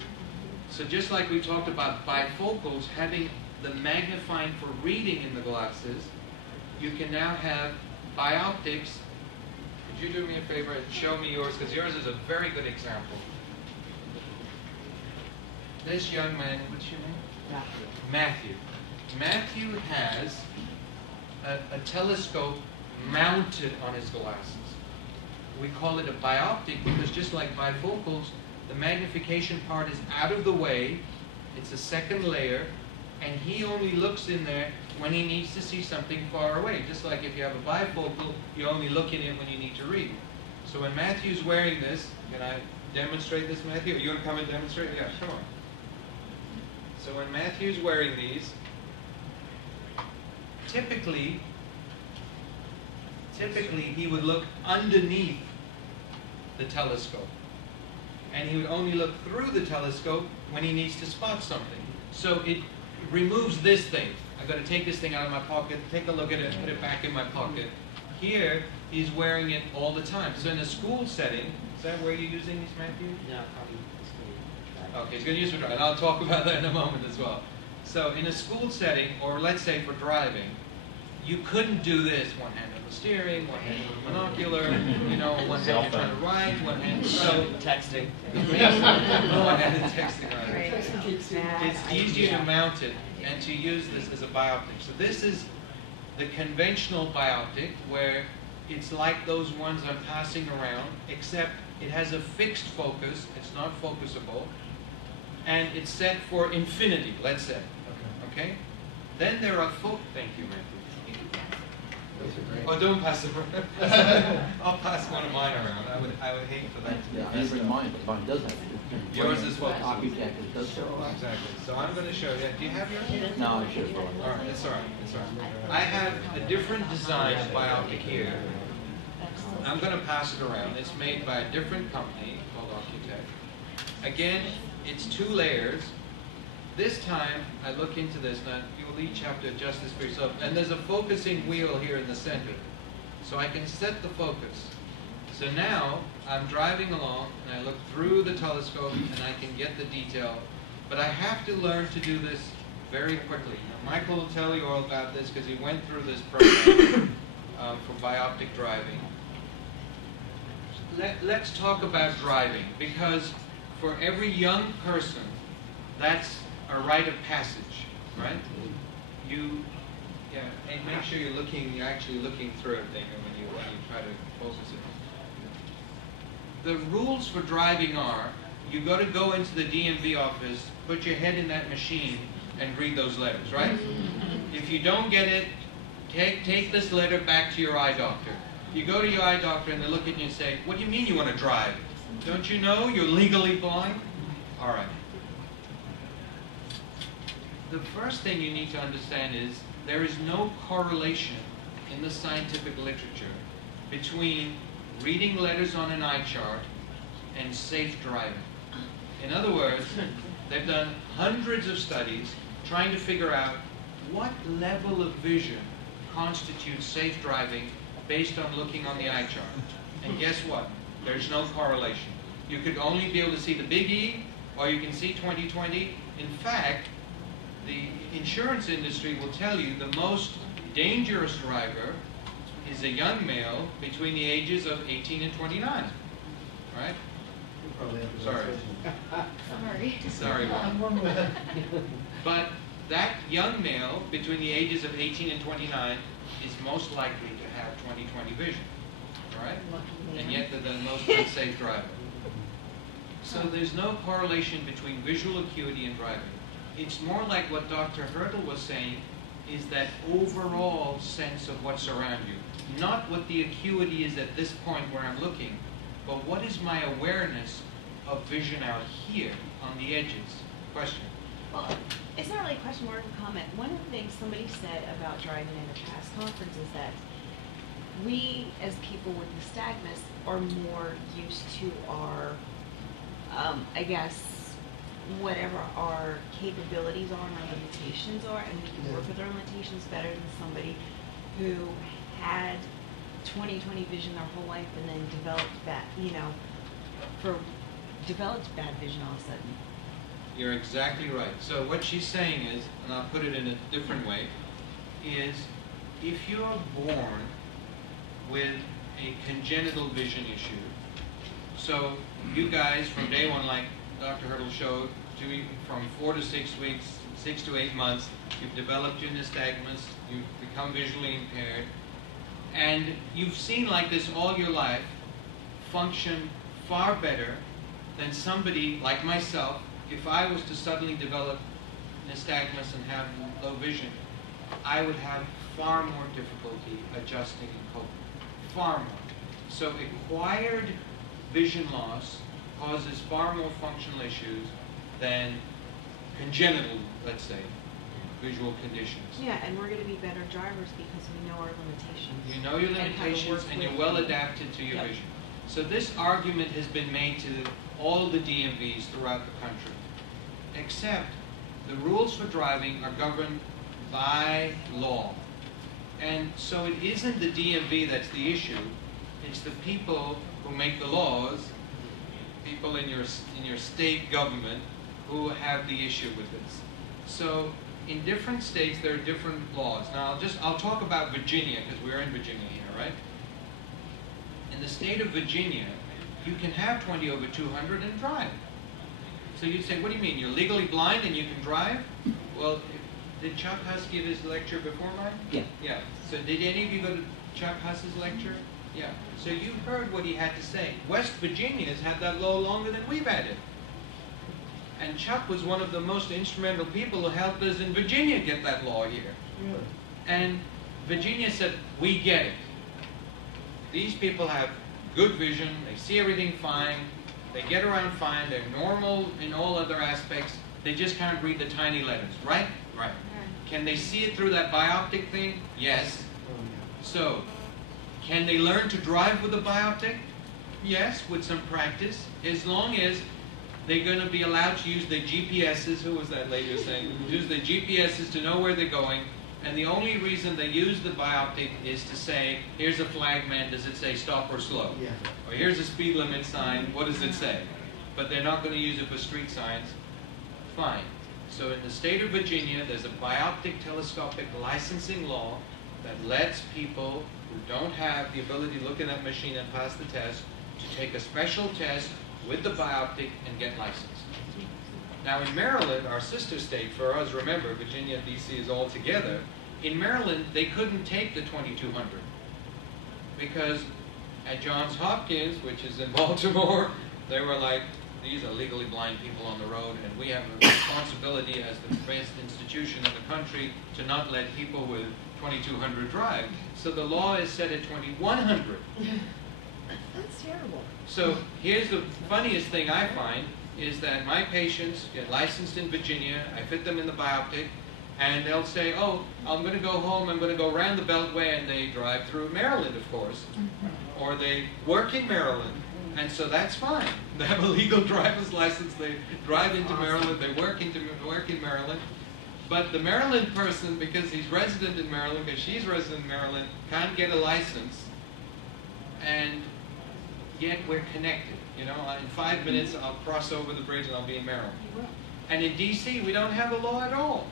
So just like we talked about bifocals, having the magnifying for reading in the glasses, you can now have bioptics. Could you do me a favor and show me yours, because yours is a very good example. This young man, what's your name? Matthew. Matthew has a telescope mounted on his glasses. We call it a bioptic because just like bifocals, the magnification part is out of the way. It's a second layer, and he only looks in there when he needs to see something far away. Just like if you have a bifocal, you only look in it when you need to read. So when Matthew's wearing this, can I demonstrate this, Matthew? Are you going to come and demonstrate? Yeah, come on. So when Matthew's wearing these, typically he would look underneath the telescope. And he would only look through the telescope when he needs to spot something. So it removes this thing. I've got to take this thing out of my pocket, take a look at it, put it back in my pocket. Here, he's wearing it all the time. So in a school setting, is that where you're using these, Matthew? No, probably it's going to Okay, he's going to use for driving. And I'll talk about that in a moment as well. So in a school setting, or let's say for driving, you couldn't do this one hand on the steering, one hand on the monocular, you know, one hand you're trying to ride, one hand. So texting. one hand is texting, right? Right. It's easier to mount it and to use this as a bioptic. So this is the conventional bioptic, where it's like those ones I'm passing around, except it has a fixed focus, it's not focusable, and it's set for infinity, let's say. Okay? Then there are thank you, Matthew. Oh, don't pass it around. I'll pass one of mine around. I would hate for that to be Yeah, I bring mine, but mine does have it. Yours is what? Architect, it does show up. Exactly. So I'm going to show you. Do you have yours? No, I should have brought All right, it's all right. It's all right. I have a different design bioptic here. I'm going to pass it around. It's made by a different company called Architect. Again, it's 2 layers. This time, I look into this, and you'll each have to adjust this for yourself. And there's a focusing wheel here in the center. So I can set the focus. So now, I'm driving along, and I look through the telescope, and I can get the detail. But I have to learn to do this very quickly. Now, Michael will tell you all about this, because he went through this program for bioptic driving. Let's talk about driving, because for every young person, that's a rite of passage, right? And make sure you're actually looking through everything when you try to focus it. The rules for driving are, you got to go into the DMV office, put your head in that machine, and read those letters, right? If you don't get it, take this letter back to your eye doctor. You go to your eye doctor and they look at you and say, what do you mean you want to drive? Don't you know you're legally blind? All right. The first thing you need to understand is there is no correlation in the scientific literature between reading letters on an eye chart and safe driving. In other words, they've done hundreds of studies trying to figure out what level of vision constitutes safe driving based on looking on the eye chart. And guess what? There's no correlation. You could only be able to see the big E, or you can see 20/20. In fact, the insurance industry will tell you the most dangerous driver is a young male between the ages of 18 and 29. Right? Sorry. Sorry, Juan. But that young male between the ages of 18 and 29 is most likely to have 20/20 vision. All right? And yet they're the most unsafe driver. So there's no correlation between visual acuity and driving. It's more like what Dr. Hurdle was saying, is that overall sense of what's around you. Not what the acuity is at this point where I'm looking, but what is my awareness of vision out here on the edges? Question? Well, it's not really a question, more of a comment. One of the things somebody said about driving in a past conference is that we, as people with nystagmus, are more used to our, I guess, whatever our capabilities are and our limitations are, and we can work with our limitations better than somebody who had 20/20 vision their whole life and then developed bad, developed bad vision all of a sudden. You're exactly right. So what she's saying is, and I'll put it in a different way, is if you're born with a congenital vision issue, so you guys from day one, like Dr. Hurdle showed, from 4 to 6 weeks, 6 to 8 months, you've developed your nystagmus, you've become visually impaired, and you've seen like this all your life function far better than somebody like myself. If I was to suddenly develop nystagmus and have low vision, I would have far more difficulty adjusting and coping. Far more. So acquired vision loss causes far more functional issues than congenital, let's say, visual conditions. Yeah, and we're going to be better drivers because we know our limitations. You know your And how to limitations work and you're with well them. adapted to your Yep. vision. So this argument has been made to all the DMVs throughout the country, except the rules for driving are governed by law. And so it isn't the DMV that's the issue. It's the people who make the laws, people in your state government who have the issue with this. So in different states, there are different laws. Now, I'll talk about Virginia, because we're in Virginia here, right? In the state of Virginia, you can have 20 over 200 and drive. So you'd say, what do you mean? You're legally blind and you can drive? Well, did Chuck Huss give his lecture before mine? Yeah. Yeah. So did any of you go to Chuck Huss's lecture? Yeah. So you heard what he had to say. West Virginia's had that law longer than we've had it. And Chuck was one of the most instrumental people who helped us in Virginia get that law here. Really? And Virginia said, we get it. These people have good vision, they see everything fine, they get around fine, they're normal in all other aspects, they just can't read the tiny letters, right? Right. Can they see it through that bioptic thing? Yes. So, can they learn to drive with a bioptic? Yes, with some practice, as long as they're going to be allowed to use their GPSs, who was that lady saying? Use their GPSs to know where they're going, and the only reason they use the bioptic is to say, here's a flag man, does it say stop or slow? Yeah. Or here's a speed limit sign, what does it say? But they're not going to use it for street signs. Fine. So in the state of Virginia, there's a bioptic telescopic licensing law that lets people who don't have the ability to look in that machine and pass the test to take a special test with the bioptic and get licensed. Now in Maryland, our sister state for us, remember, Virginia and DC is all together. In Maryland, they couldn't take the 2200 because at Johns Hopkins, which is in Baltimore, they were like, these are legally blind people on the road, and we have a responsibility as the best institution in the country to not let people with 2200 drive. So the law is set at 2100. That's terrible. So here's the funniest thing I find is that my patients get licensed in Virginia, I fit them in the bioptic, and they'll say, oh, I'm going to go home, I'm going to go around the Beltway, and they drive through Maryland, of course. Or they work in Maryland, and so that's fine. They have a legal driver's license, they drive into Maryland, they work in Maryland. But the Maryland person, because he's resident in Maryland, because she's resident in Maryland, can't get a license, and yet we're connected. You know, in 5 minutes I'll cross over the bridge and I'll be in Maryland. And in DC, we don't have a law at all.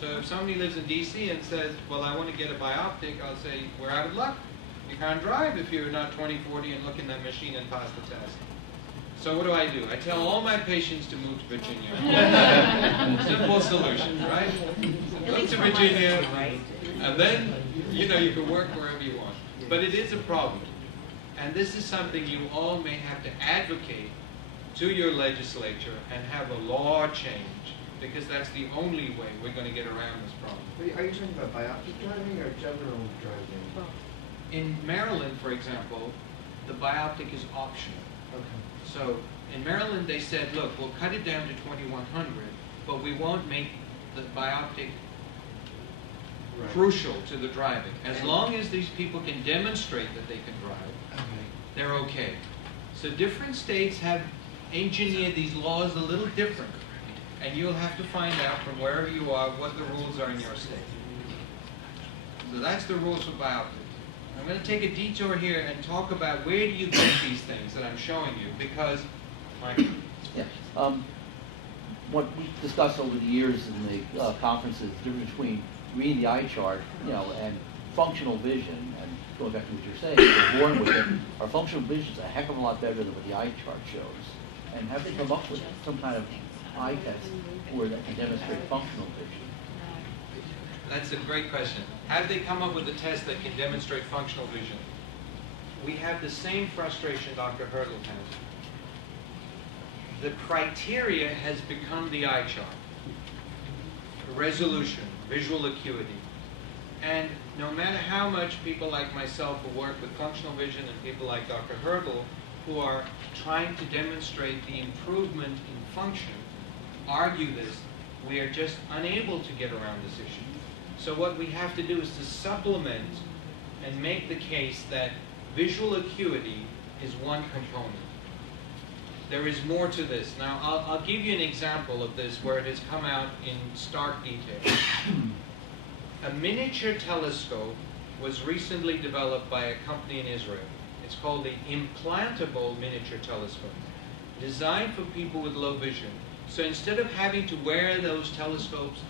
So if somebody lives in DC and says, well, I want to get a bioptic, I'll say, we're out of luck. You can't drive if you're not 20/40 and look in that machine and pass the test. So what do? I tell all my patients to move to Virginia. Simple solution, right? Go to Virginia, and then, you know, you can work wherever you want. But it is a problem. And this is something you all may have to advocate to your legislature and have a law change, because that's the only way we're going to get around this problem. Are you talking about bioptic driving or general driving? In Maryland, for example, the bioptic is optional. Okay. So in Maryland, they said, look, we'll cut it down to 2100, but we won't make the bioptic crucial to the driving. As long as these people can demonstrate that they can drive, they're okay. So different states have engineered these laws a little different, and you'll have to find out from wherever you are what the rules are in your state. So that's the rules for bioptics. I'm going to take a detour here and talk about where do you get these things that I'm showing you, because, Michael. Yeah. What we discussed over the years in the conferences, the difference between reading the eye chart, you know, and functional vision, and going back to what you're saying, we're born with it. Our functional vision is a heck of a lot better than what the eye chart shows. And have they come up with some kind of eye test where they can demonstrate functional vision? That's a great question. Have they come up with a test that can demonstrate functional vision? We have the same frustration Dr. Hurdle has. The criteria has become the eye chart. Resolution, visual acuity. And no matter how much people like myself who work with functional vision and people like Dr. Hurdle who are trying to demonstrate the improvement in function argue this, we are just unable to get around this issue. So what we have to do is to supplement and make the case that visual acuity is one component. There is more to this. Now, I'll give you an example of this where it has come out in stark detail. A miniature telescope was recently developed by a company in Israel. It's called the implantable miniature telescope, designed for people with low vision. So instead of having to wear those telescopes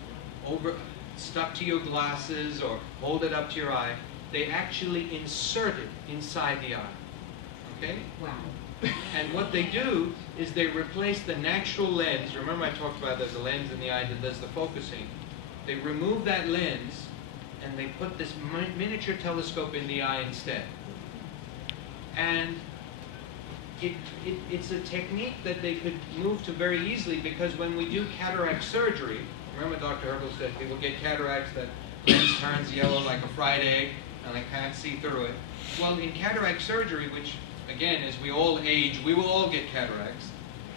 stuck to your glasses or hold it up to your eye, they actually insert it inside the eye. Okay? Wow. And what they do is they replace the natural lens. Remember I talked about there's a lens in the eye that does the focusing. They remove that lens and they put this miniature telescope in the eye instead. And it's a technique that they could move to very easily, because when we do cataract surgery, remember Dr. Hertel said people get cataracts, that lens turns yellow like a fried egg and they can't see through it. Well, in cataract surgery, which again, as we all age, we will all get cataracts,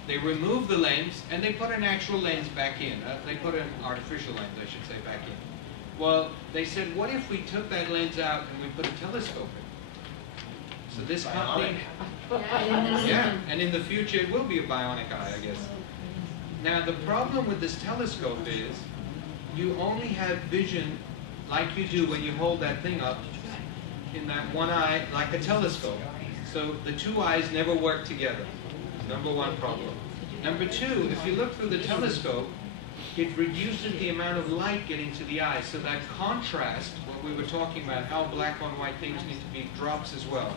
they remove the lens and they put an actual lens back in. They put an artificial lens, I should say, back in. Well, they said, what if we took that lens out and we put a telescope in? So this company, yeah, and in the future it will be a bionic eye, I guess. Now the problem with this telescope is you only have vision like you do when you hold that thing up in that one eye, like a telescope. So the two eyes never work together. Number one problem. Number two, if you look through the telescope, it reduces the amount of light getting to the eye. So that contrast, what we were talking about, how black on white things need to be, drops as well.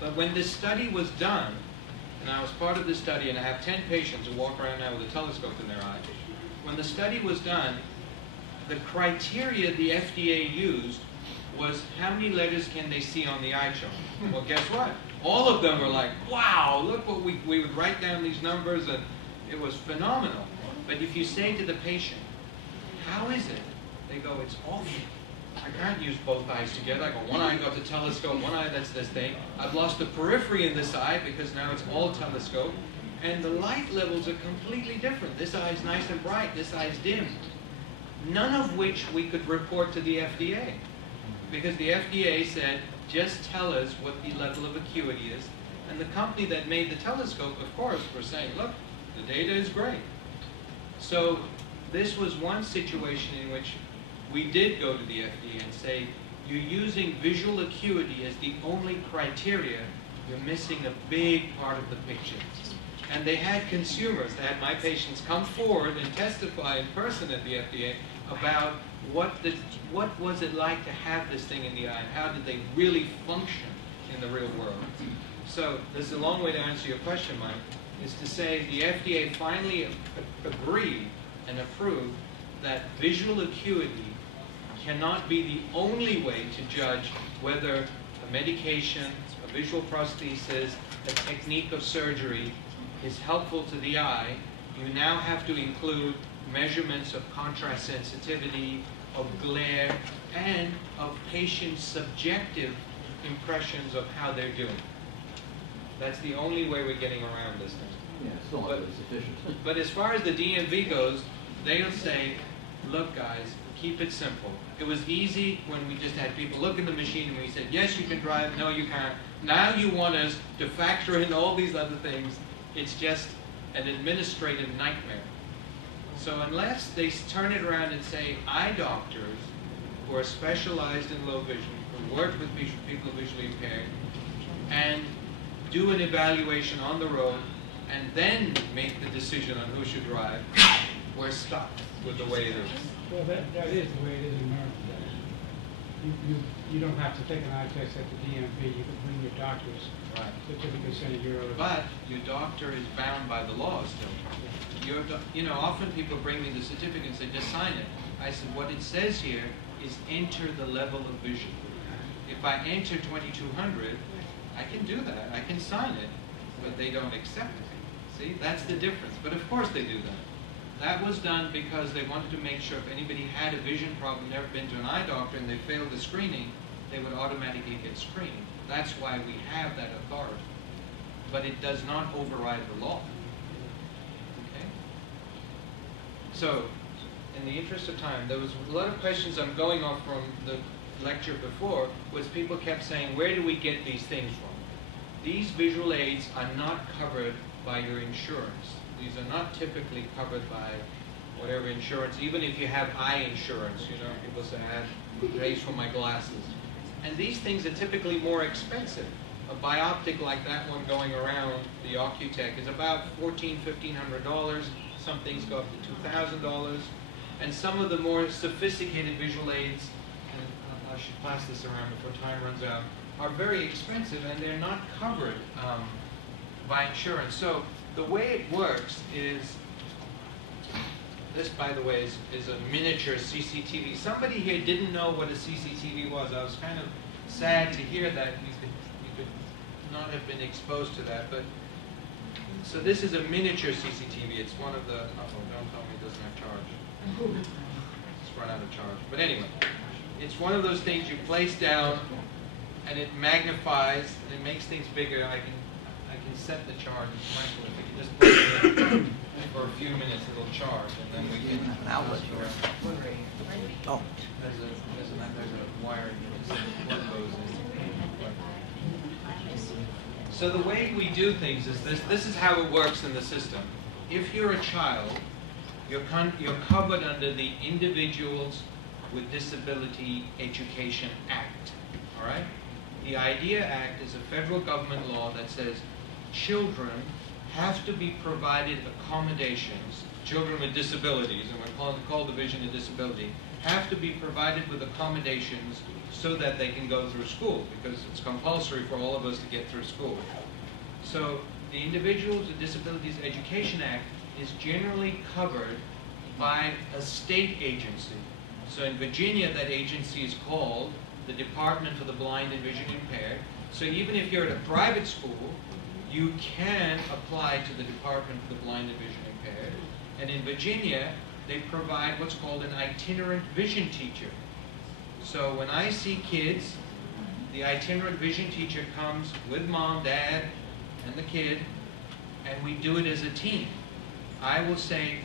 But when this study was done, and I was part of this study, and I have 10 patients who walk around now with a telescope in their eye. When the study was done, the criteria the FDA used was how many letters can they see on the eye chart? Well, guess what? All of them were like, wow, look what we would write down these numbers, and it was phenomenal. But if you say to the patient, how is it? They go, it's awful. I can't use both eyes together. I go, one eye got the telescope, one eye that's this thing. I've lost the periphery in this eye because now it's all telescope. And the light levels are completely different. This eye's nice and bright, this eye's dim. None of which we could report to the FDA. Because the FDA said, just tell us what the level of acuity is. And the company that made the telescope, of course, were saying, look, the data is great. So this was one situation in which we did go to the FDA and say, you're using visual acuity as the only criteria, you're missing a big part of the picture. And they had consumers, they had my patients come forward and testify in person at the FDA about what was it like to have this thing in the eye, and how did they really function in the real world. So this is a long way to answer your question, Mike, is to say the FDA finally agreed and approved that visual acuity cannot be the only way to judge whether a medication, a visual prosthesis, a technique of surgery is helpful to the eye. You now have to include measurements of contrast sensitivity, of glare, and of patients' subjective impressions of how they're doing. That's the only way we're getting around this thing. Yeah, it's still not really sufficient. But as far as the DMV goes, they'll say, look guys, keep it simple. It was easy when we just had people look in the machine and we said, yes, you can drive, no, you can't. Now you want us to factor in all these other things. It's just an administrative nightmare. So unless they turn it around and say, eye doctors who are specialized in low vision, who work with people visually impaired, and do an evaluation on the road, and then make the decision on who should drive, we're stuck with the way it is. Well, that is the way it is in America. You don't have to take an eye test at the DMV. You can bring your doctor's certificate in your own. But your doctor is bound by the law still. You know, often people bring me the certificate and say, just sign it. I said, what it says here is enter the level of vision. If I enter 2200, I can do that. I can sign it, but they don't accept it. See, that's the difference. But of course they do that. That was done because they wanted to make sure if anybody had a vision problem, never been to an eye doctor, and they failed the screening, they would automatically get screened. That's why we have that authority. But it does not override the law. Okay? So, in the interest of time, there was a lot of questions I'm going off from the lecture before, was people kept saying, where do we get these things from? These visual aids are not covered by your insurance. These are not typically covered by whatever insurance, even if you have eye insurance, you know, people say, I pays for my glasses. And these things are typically more expensive. A bioptic like that one going around, the Ocutech, is about $1,400–1,500. Some things go up to $2,000. And some of the more sophisticated visual aids, and I should pass this around before time runs out, are very expensive and they're not covered by insurance. So the way it works is, this, by the way, is a miniature CCTV. Somebody here didn't know what a CCTV was. I was kind of sad to hear that you could not have been exposed to that. But so this is a miniature CCTV. It's one of the, don't tell me it doesn't have charge. It's run out of charge. But anyway, it's one of those things you place down and it magnifies and it makes things bigger. I can set the charge. Michael, if you can just put it in for a few minutes, it'll charge, and then we can. An outlet here. Oh. There's a wiring that plug goes in. So the way we do things is this. This is how it works in the system. If you're a child, you're covered under the Individuals with Disability Education Act. All right? The IDEA Act is a federal government law that says children have to be provided accommodations, children with disabilities, and we're called Division of Disability, have to be provided with accommodations so that they can go through school, because it's compulsory for all of us to get through school. So the Individuals with Disabilities Education Act is generally covered by a state agency. So in Virginia, that agency is called the Department for the Blind and Vision Impaired. So even if you're at a private school, you can apply to the Department for the Blind and Vision Impaired. And in Virginia, they provide what's called an itinerant vision teacher. So when I see kids, the itinerant vision teacher comes with mom, dad, and the kid, and we do it as a team. I will say,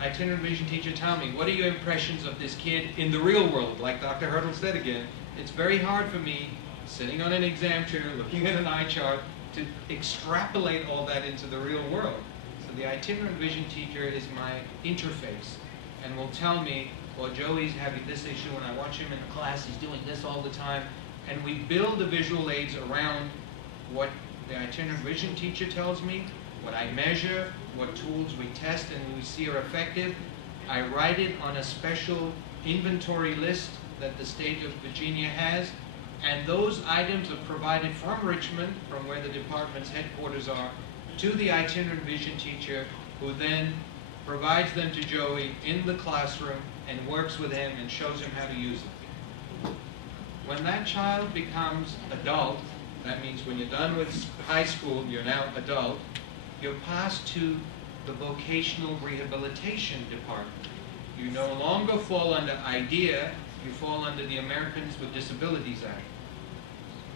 itinerant vision teacher, tell me, what are your impressions of this kid in the real world? Like Dr. Hurdle said again, it's very hard for me, sitting on an exam chair, looking at an eye chart, to extrapolate all that into the real world. So the itinerant vision teacher is my interface and will tell me, well, Joey's having this issue, and I watch him in the class, he's doing this all the time. And we build the visual aids around what the itinerant vision teacher tells me, what I measure, what tools we test and we see are effective. I write it on a special inventory list that the state of Virginia has. And those items are provided from Richmond, from where the department's headquarters are, to the itinerant vision teacher, who then provides them to Joey in the classroom and works with him and shows him how to use it. When that child becomes adult, that means when you're done with high school, you're now adult, you're passed to the vocational rehabilitation department. You no longer fall under IDEA, you fall under the Americans with Disabilities Act.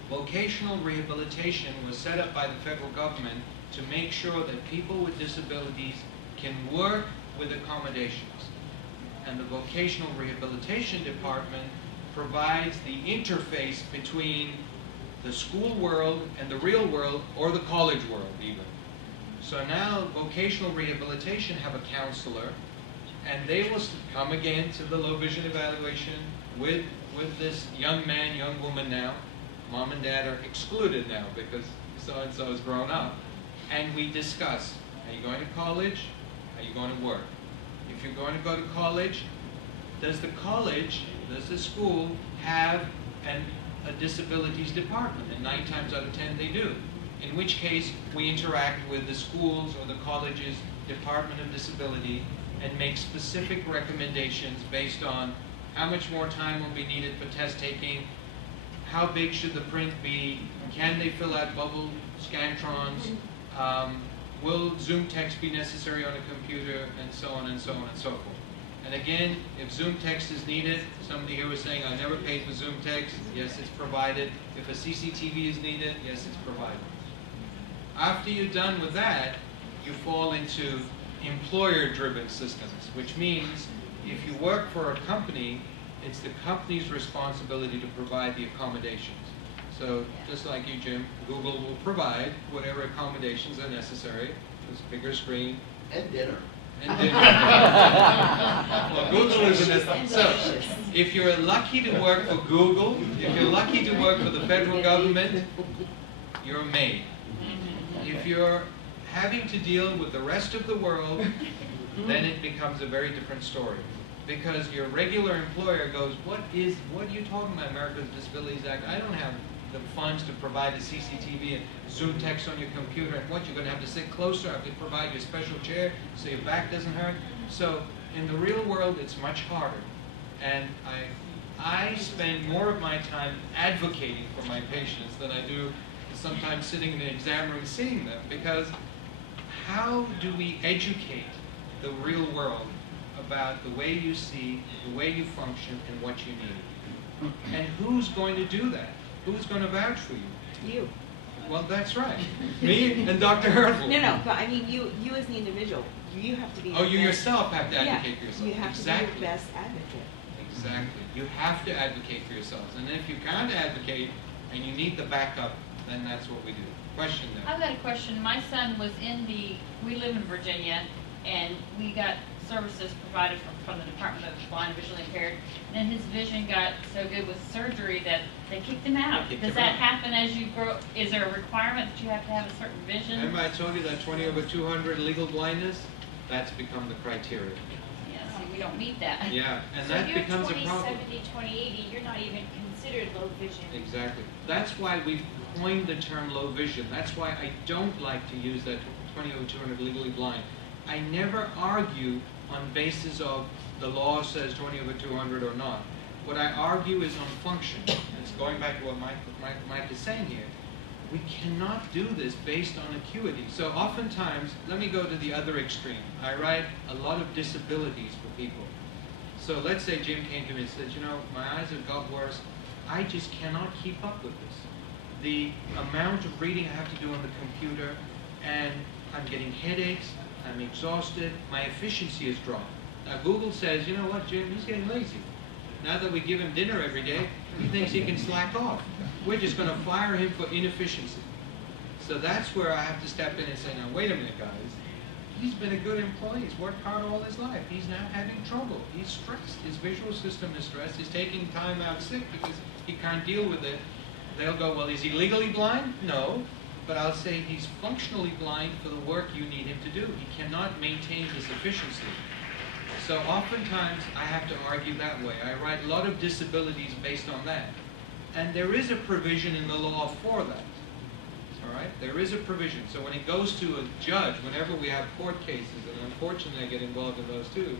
Vocational rehabilitation was set up by the federal government to make sure that people with disabilities can work with accommodations. And the vocational rehabilitation department provides the interface between the school world and the real world, or the college world even. So now vocational rehabilitation have a counselor, and they will come again to the low vision evaluation with this young man, young woman now. Mom and dad are excluded now because so-and-so has grown up. And we discuss, are you going to college? Are you going to work? If you're going to go to college, does the school have a disabilities department? And 9 times out of 10 they do. In which case, we interact with the schools or the college's Department of Disability and make specific recommendations based on how much more time will be needed for test taking, how big should the print be, can they fill out bubble scantrons, will Zoom text be necessary on a computer, and so on and so on and so forth. And again, if Zoom text is needed, somebody here was saying, I never paid for Zoom text. Yes, it's provided. If a CCTV is needed, yes, it's provided. After you're done with that, you fall into employer-driven systems, which means if you work for a company, it's the company's responsibility to provide the accommodations. So just like you, Jim, Google will provide whatever accommodations are necessary. There's a bigger screen. And dinner. And then, well, Google is an so if you're lucky to work for Google, if you're lucky to work for the federal government, you're made. If you're having to deal with the rest of the world, then it becomes a very different story. Because your regular employer goes, what are you talking about, America's Disabilities Act? I don't have the funds to provide a CCTV and Zoom text on your computer, and what, you're going to have to sit closer, I have to provide you a special chair so your back doesn't hurt. So in the real world, it's much harder. And I spend more of my time advocating for my patients than I do sometimes sitting in the exam room seeing them, because how do we educate the real world about the way you see, the way you function, and what you need? And who's going to do that? Who's going to vouch for you? You. Well, that's right. Me and Dr. Hurdle. No, but I mean you as the individual. You have to be. Oh, you yourself have to advocate for yourself. You have Exactly. to be your best advocate. Exactly. You have to advocate for yourselves. And if you can't advocate and you need the backup, then that's what we do. Question there. I've got a question. My son was we live in Virginia, and we got services provided from the Department of Blind and Visually Impaired. And then his vision got so good with surgery that they kicked him out. Does that happen as you grow? Is there a requirement that you have to have a certain vision? Remember I told you that 20/200 legal blindness? That's become the criteria. Yeah, see, we don't meet that. Yeah, and So that if you're becomes a problem. 20/70, 20/80, you're not even considered low vision. Exactly. That's why we've coined the term low vision. That's why I don't like to use that 20/200 legally blind. I never argue on basis of the law says 20/200 or not. What I argue is on function. It's going back to what Mike is saying here. We cannot do this based on acuity. So oftentimes, let me go to the other extreme. I write a lot of disabilities for people. So let's say Jim came to me and said, you know, my eyes have got worse. I just cannot keep up with this. The amount of reading I have to do on the computer, and I'm getting headaches, I'm exhausted, my efficiency has dropped. Now Google says, you know what, Jim, he's getting lazy. Now that we give him dinner every day, he thinks he can slack off. We're just going to fire him for inefficiency. So that's where I have to step in and say, now wait a minute, guys. He's been a good employee. He's worked hard all his life. He's now having trouble. He's stressed. His visual system is stressed. He's taking time out sick because he can't deal with it. They'll go, well, is he legally blind? No. But I'll say he's functionally blind for the work you need him to do. He cannot maintain his efficiency. So oftentimes I have to argue that way. I write a lot of disabilities based on that. And there is a provision in the law for that. All right? There is a provision. So when it goes to a judge, whenever we have court cases, and unfortunately I get involved in those too,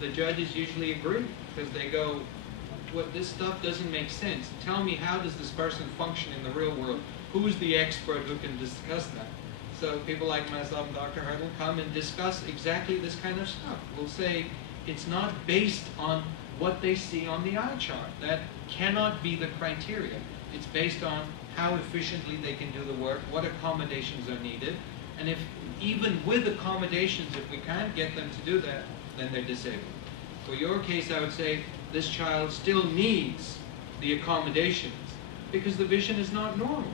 the judges usually agree because they go, what, this stuff doesn't make sense. Tell me, how does this person function in the real world? Who's the expert who can discuss that? So people like myself and Dr. Hurdle come and discuss exactly this kind of stuff. We'll say it's not based on what they see on the eye chart. That cannot be the criteria. It's based on how efficiently they can do the work, what accommodations are needed, and if even with accommodations, if we can't get them to do that, then they're disabled. For your case, I would say this child still needs the accommodations because the vision is not normal.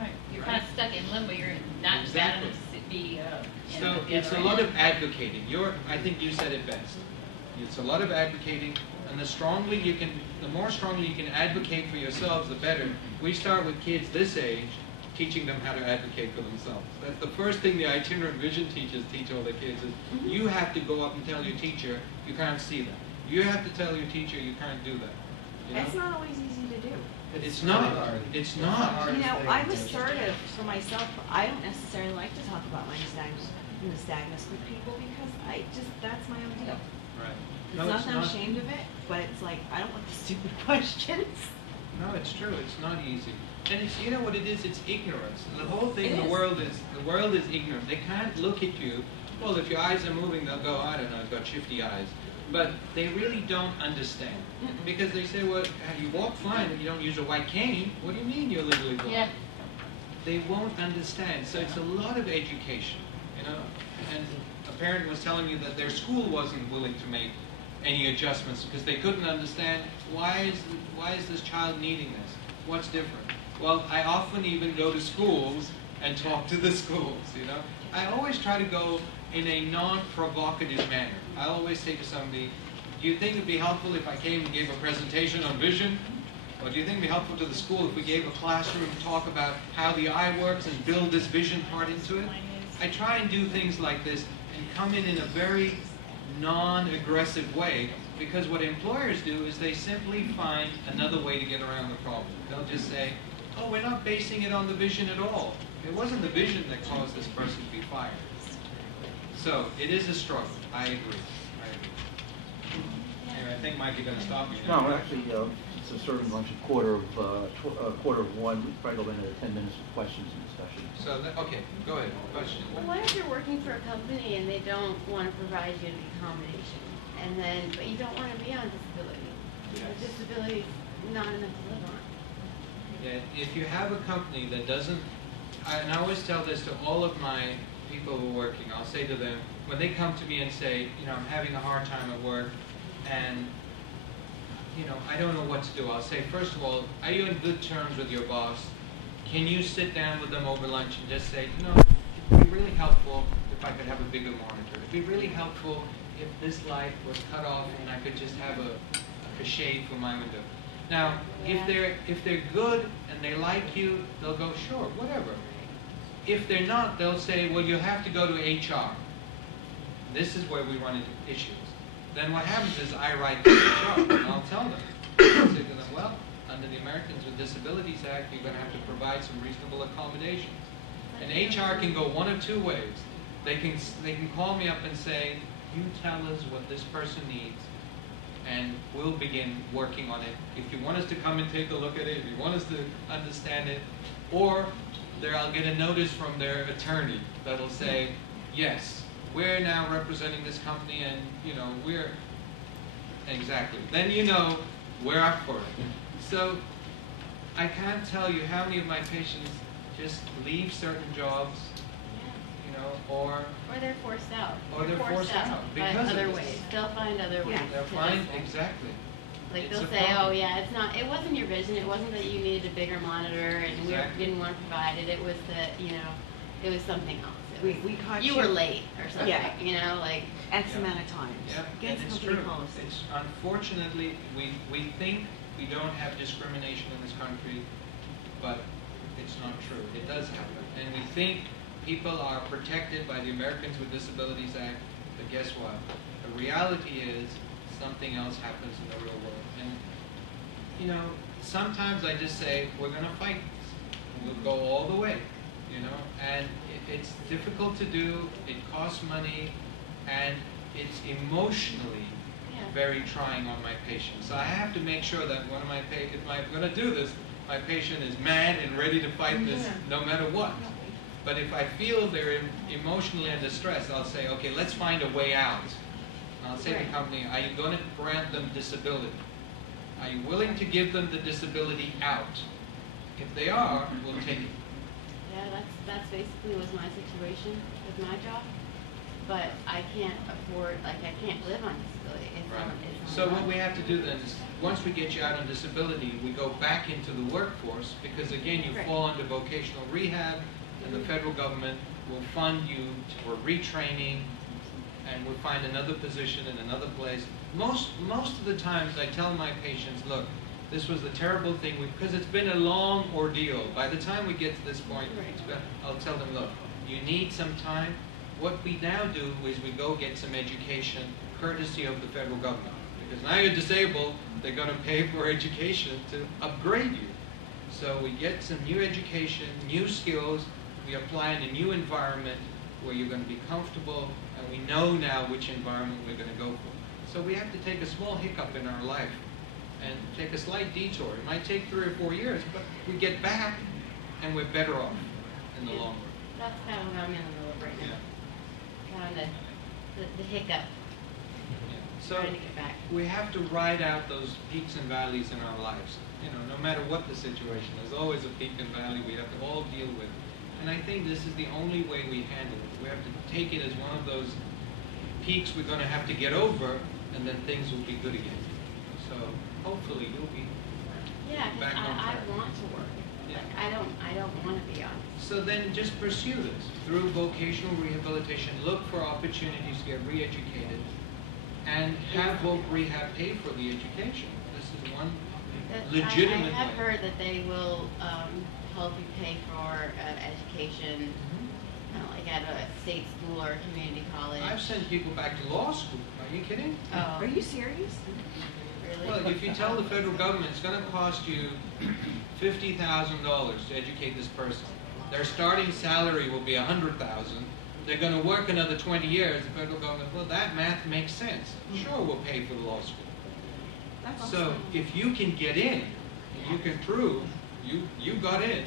Right. You're kind of stuck in limbo. You're not Exactly. bound to be. So it's a lot of advocating. I think you said it best. It's a lot of advocating, and the more strongly you can advocate for yourselves, the better. We start with kids this age, teaching them how to advocate for themselves. That's the first thing the itinerant vision teachers teach all the kids is you have to go up and tell your teacher you can't see that. You have to tell your teacher you can't do that. You know? It's not always easy to do. It's not. It's not. You know, I'm assertive for myself. I don't necessarily like to talk about my nystagmus with people because that's my own deal. Right. It's No, not it's that I'm not. ashamed of it, but it's like, I don't want the stupid questions. No, it's true. It's not easy. And it's, you know what it is? It's ignorance. The whole thing, It the is. world is ignorant. They can't look at you. Well, if your eyes are moving, they'll go, I don't know, I've got shifty eyes. But they really don't understand. Because they say, well, you walk fine and you don't use a white cane. What do you mean you're legally blind? Yeah. They won't understand. So it's a lot of education, you know. And a parent was telling me that their school wasn't willing to make any adjustments because they couldn't understand why is this child needing this? What's different? Well, I often even go to schools and talk to the schools, you know. I always try to go in a non-provocative manner. I always say to somebody, do you think it'd be helpful if I came and gave a presentation on vision? Or do you think it'd be helpful to the school if we gave a classroom talk about how the eye works and build this vision part into it? I try and do things like this and come in a very non-aggressive way, because what employers do is they simply find another way to get around the problem. They'll just say, oh, we're not basing it on the vision at all. It wasn't the vision that caused this person to be fired. So it is a struggle. I agree. Anyway, I think Mike, you're going to stop me now. No, actually, it's a certain lunch at quarter of one. We probably go into 10 minutes of questions and discussion. So, okay, go ahead. Question. Well, what if you're working for a company and they don't want to provide you an accommodation, but you don't want to be on disability? Yes. The disability is not enough to live on. Yeah, if you have a company that doesn't, and I always tell this to all of my people who are working, I'll say to them, when they come to me and say, I'm having a hard time at work, and I don't know what to do. I'll say, first of all, are you in good terms with your boss? Can you sit down with them over lunch and just say, it'd be really helpful if I could have a bigger monitor. It'd be really helpful if this light was cut off and I could just have a shade for my window. Now, if they're good and they like you, they'll go, sure, whatever. If they're not, they'll say, well, you have to go to HR. This is where we run into issues. Then what happens is I write to HR and I'll tell them. I'll say to them, well, under the Americans with Disabilities Act, you're going to have to provide some reasonable accommodations. And HR can go one of two ways. They can call me up and say, you tell us what this person needs, and we'll begin working on it. If you want us to come and take a look at it, if you want us to understand it, or I'll get a notice from their attorney that'll say, yes, we're now representing this company, and we're exactly. Then we're up for it. So I can't tell you how many of my patients just leave certain jobs, or they're forced out. Or they're forced out by because of other this. ways. They'll find other ways. They'll to find listen. exactly. Like It's they'll a say, problem. oh yeah, it wasn't your vision. It wasn't that you needed a bigger monitor and Exactly. we didn't want to provide it. It was that it was something else. It was, We caught you were late or something. Yeah. Like X Yeah. amount of times. Yeah, Get and it's company true. policy. It's unfortunately, we think we don't have discrimination in this country, but it's not true. It does happen. And we think people are protected by the Americans with Disabilities Act, but guess what? The reality is something else happens in the real world. And, sometimes I just say, we're going to fight this. We'll go all the way, and it's difficult to do, it costs money, and it's emotionally very trying on my patients. So I have to make sure that one of my patients, if I'm going to do this, my patient is mad and ready to fight this no matter what. But if I feel they're emotionally under stress, I'll say, okay, let's find a way out. And I'll say to the company, are you going to grant them disability? Are you willing to give them the disability out? If they are, we'll take it. yeah, that's basically was my situation with my job. But I can't afford, I can't live on disability. Right. It's So not what we have to do then is, once we get you out on disability, we go back into the workforce, because again, you Right. fall under vocational rehab, and the federal government will fund you for retraining, and we'll find another position in another place. Most of the times I tell my patients, look, this was a terrible thing, because it's been a long ordeal. By the time we get to this point, I'll tell them, look, you need some time. What we now do is we go get some education, courtesy of the federal government. Because now you're disabled, they're going to pay for education to upgrade you. So we get some new education, new skills, we apply in a new environment where you're going to be comfortable, and we know now which environment we're going to go for. So we have to take a small hiccup in our life and take a slight detour. It might take 3 or 4 years, but we get back and we're better off in the long run. That's kind of what I'm in the middle of right now. Kind of the hiccup. So Trying to get back. we have to ride out those peaks and valleys in our lives. No matter what the situation, there's always a peak and valley we have to all deal with. And I think this is the only way we handle it. We have to take it as one of those peaks we're going to have to get over, and then things will be good again. So hopefully you'll be Yeah, 'cause back on I track. want to work. Yeah. I don't want to be honest. So then just pursue this through vocational rehabilitation. Look for opportunities to get re-educated and have voc rehab pay for the education. This is one legitimate I have way. heard that they will help you pay for education, like at a state school or a community college. I've sent people back to law school. Are you kidding? Oh, Are you serious? really? Well, if you tell the federal government it's going to cost you $50,000 to educate this person, their starting salary will be $100,000. They're going to work another 20 years. The federal government, well, that math makes sense. Sure, we'll pay for the law school. That's So awesome. if you can get in, you can prove you got in,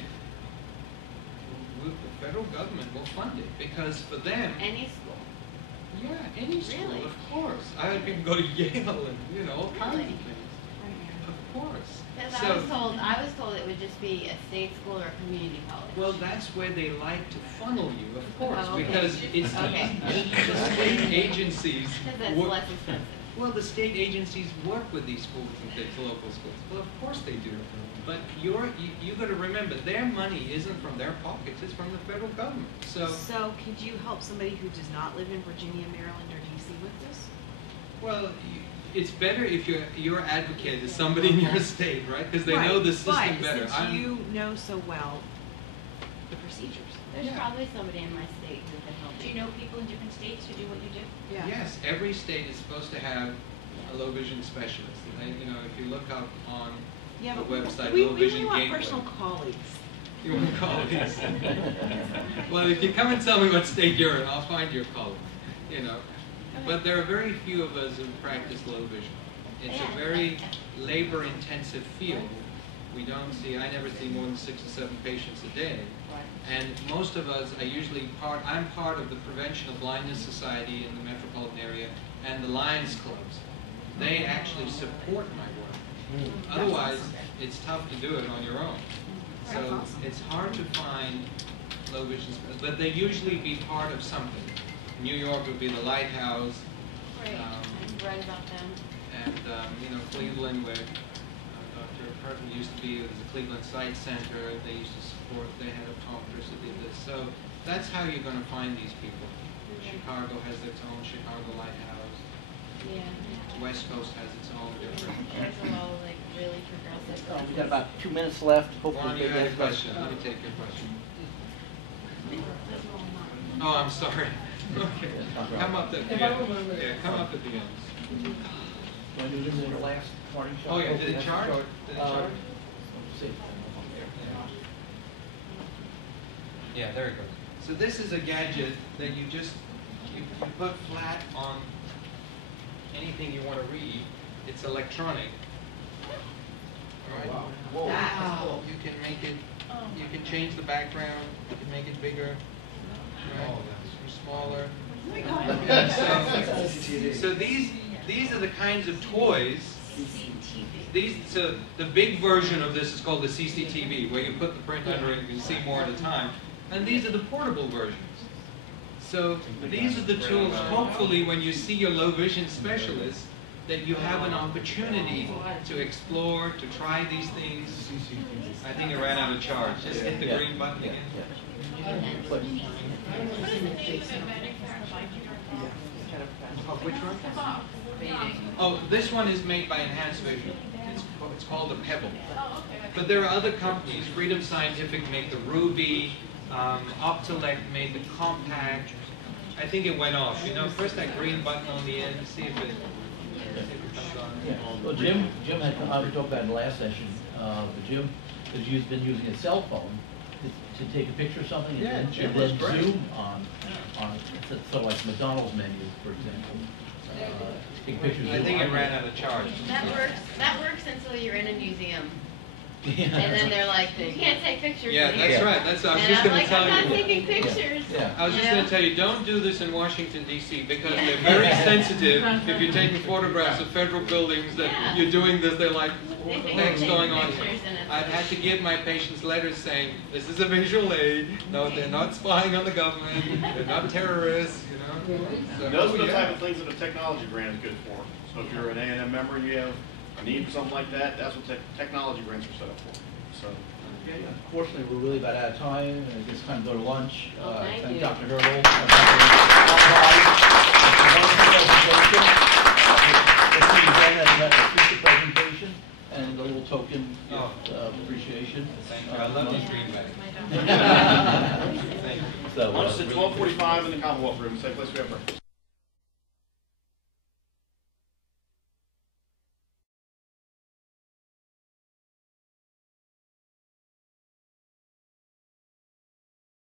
the federal government will fund it because for them, Any school. yeah, any school, Really? of course. I had people go to Yale and all kinds of Really? things. Of course. Because So- I was told it would just be a state school or a community college. Well, that's where they like to funnel you, of course, Oh, okay. because it's Okay. the state agencies. Because that's work- less expensive. Well, the state agencies work with these schools and these local schools. Well, of course they do. But you got to remember, their money isn't from their pockets; it's from the federal government. So, So could you help somebody who does not live in Virginia, Maryland, or DC with this? well, it's better if your advocate is somebody in your state, right? Because they know the system But better. since you know so well the procedures. There's Yeah. probably somebody in my state who can help Do me. you know people in different states who do what you do? Yes, every state is supposed to have a low vision specialist. And they, if you look up on Yeah, the but website, we Low Vision want Gateway. personal colleagues. You want colleagues? Well, if you come and tell me what state you're in, I'll find your colleague. But there are very few of us who practice low vision. It's a very labor-intensive field. I never see more than 6 or 7 patients a day. And most of us are I'm part of the Prevention of Blindness Society in the metropolitan area and the Lions Clubs. They actually support my work. Otherwise, it's tough to do it on your own. So it's hard to find low vision specialists, but they usually be part of something. New York would be the Lighthouse, Right. I've read about them. and Cleveland, where Dr. Burton used to be, there's a Cleveland Sight Center. They used to support. They had optometrists that did this. So that's how you're going to find these people. Chicago has its own Chicago Lighthouse. Yeah. West Coast has its own different. There's a lot of like really progressive. We've got about 2 minutes left. Juan, Hopefully, you they had a get question. Let me take your question. Oh, I'm sorry. Okay. Come up at the end. Yeah, come up at the end. Want to do this in the last warning shot? Oh, yeah. Did it charge? Did it charge? Let's see. Yeah, there it goes. So this is a gadget that you put flat on anything you want to read. It's electronic. All right? Whoa. Wow. You can make it. You can change the background. You can make it bigger. Right? Or smaller. So these are the kinds of toys. So the big version of this is called the CCTV, where you put the print under it, you can see more at a time. And these are the portable versions. So these are the tools, hopefully, when you see your low vision specialist, that you have an opportunity to explore, to try these things. I think it ran out of charge. Just hit the green button again. What is the name of the manufacturer? Which one? Oh, this one is made by Enhanced Vision. It's called the Pebble. Oh, okay. But there are other companies. Freedom Scientific made the Ruby. Optelect made the Compact. I think it went off. Press that green button on the end. See if it comes on. Yeah. Well, Jim had, I was talking about in the last session, Jim has been using a cell phone to take a picture of something Yeah, and Jim then was great. zoom on it. So like McDonald's menu, for example. Take pictures. I think it ran out of charge. That works until you're in a museum. Yeah. And then they're like, you can't take pictures. Yeah, in that's here. right. I was And just I'm going to like, tell I'm not you. taking pictures. Yeah. I was just You going know? to tell you, don't do this in Washington, D.C., because they're very sensitive if you're taking photographs of federal buildings that Yeah. you're doing this. They're like, They what the think heck's we're going taking on here? pictures and it's- I've had to give my patients letters saying, this is a visual aid. No, they're not spying on the government. They're not terrorists, So, Those are the yeah. type of things that a technology grant is good for. So if you're an A&M member and you have a need for something like that, that's what technology grants are set up for. So Okay, unfortunately, we're really about out of time, and it's time to go to lunch. Well, thank you. Dr. Hurdle, Dr. presentation. We'll see you again at an assistive presentation, and a little token of appreciation. Thank you. I love these greenbacks. So, Lunch is at 12:45 in the Commonwealth Room, same place we have breakfast.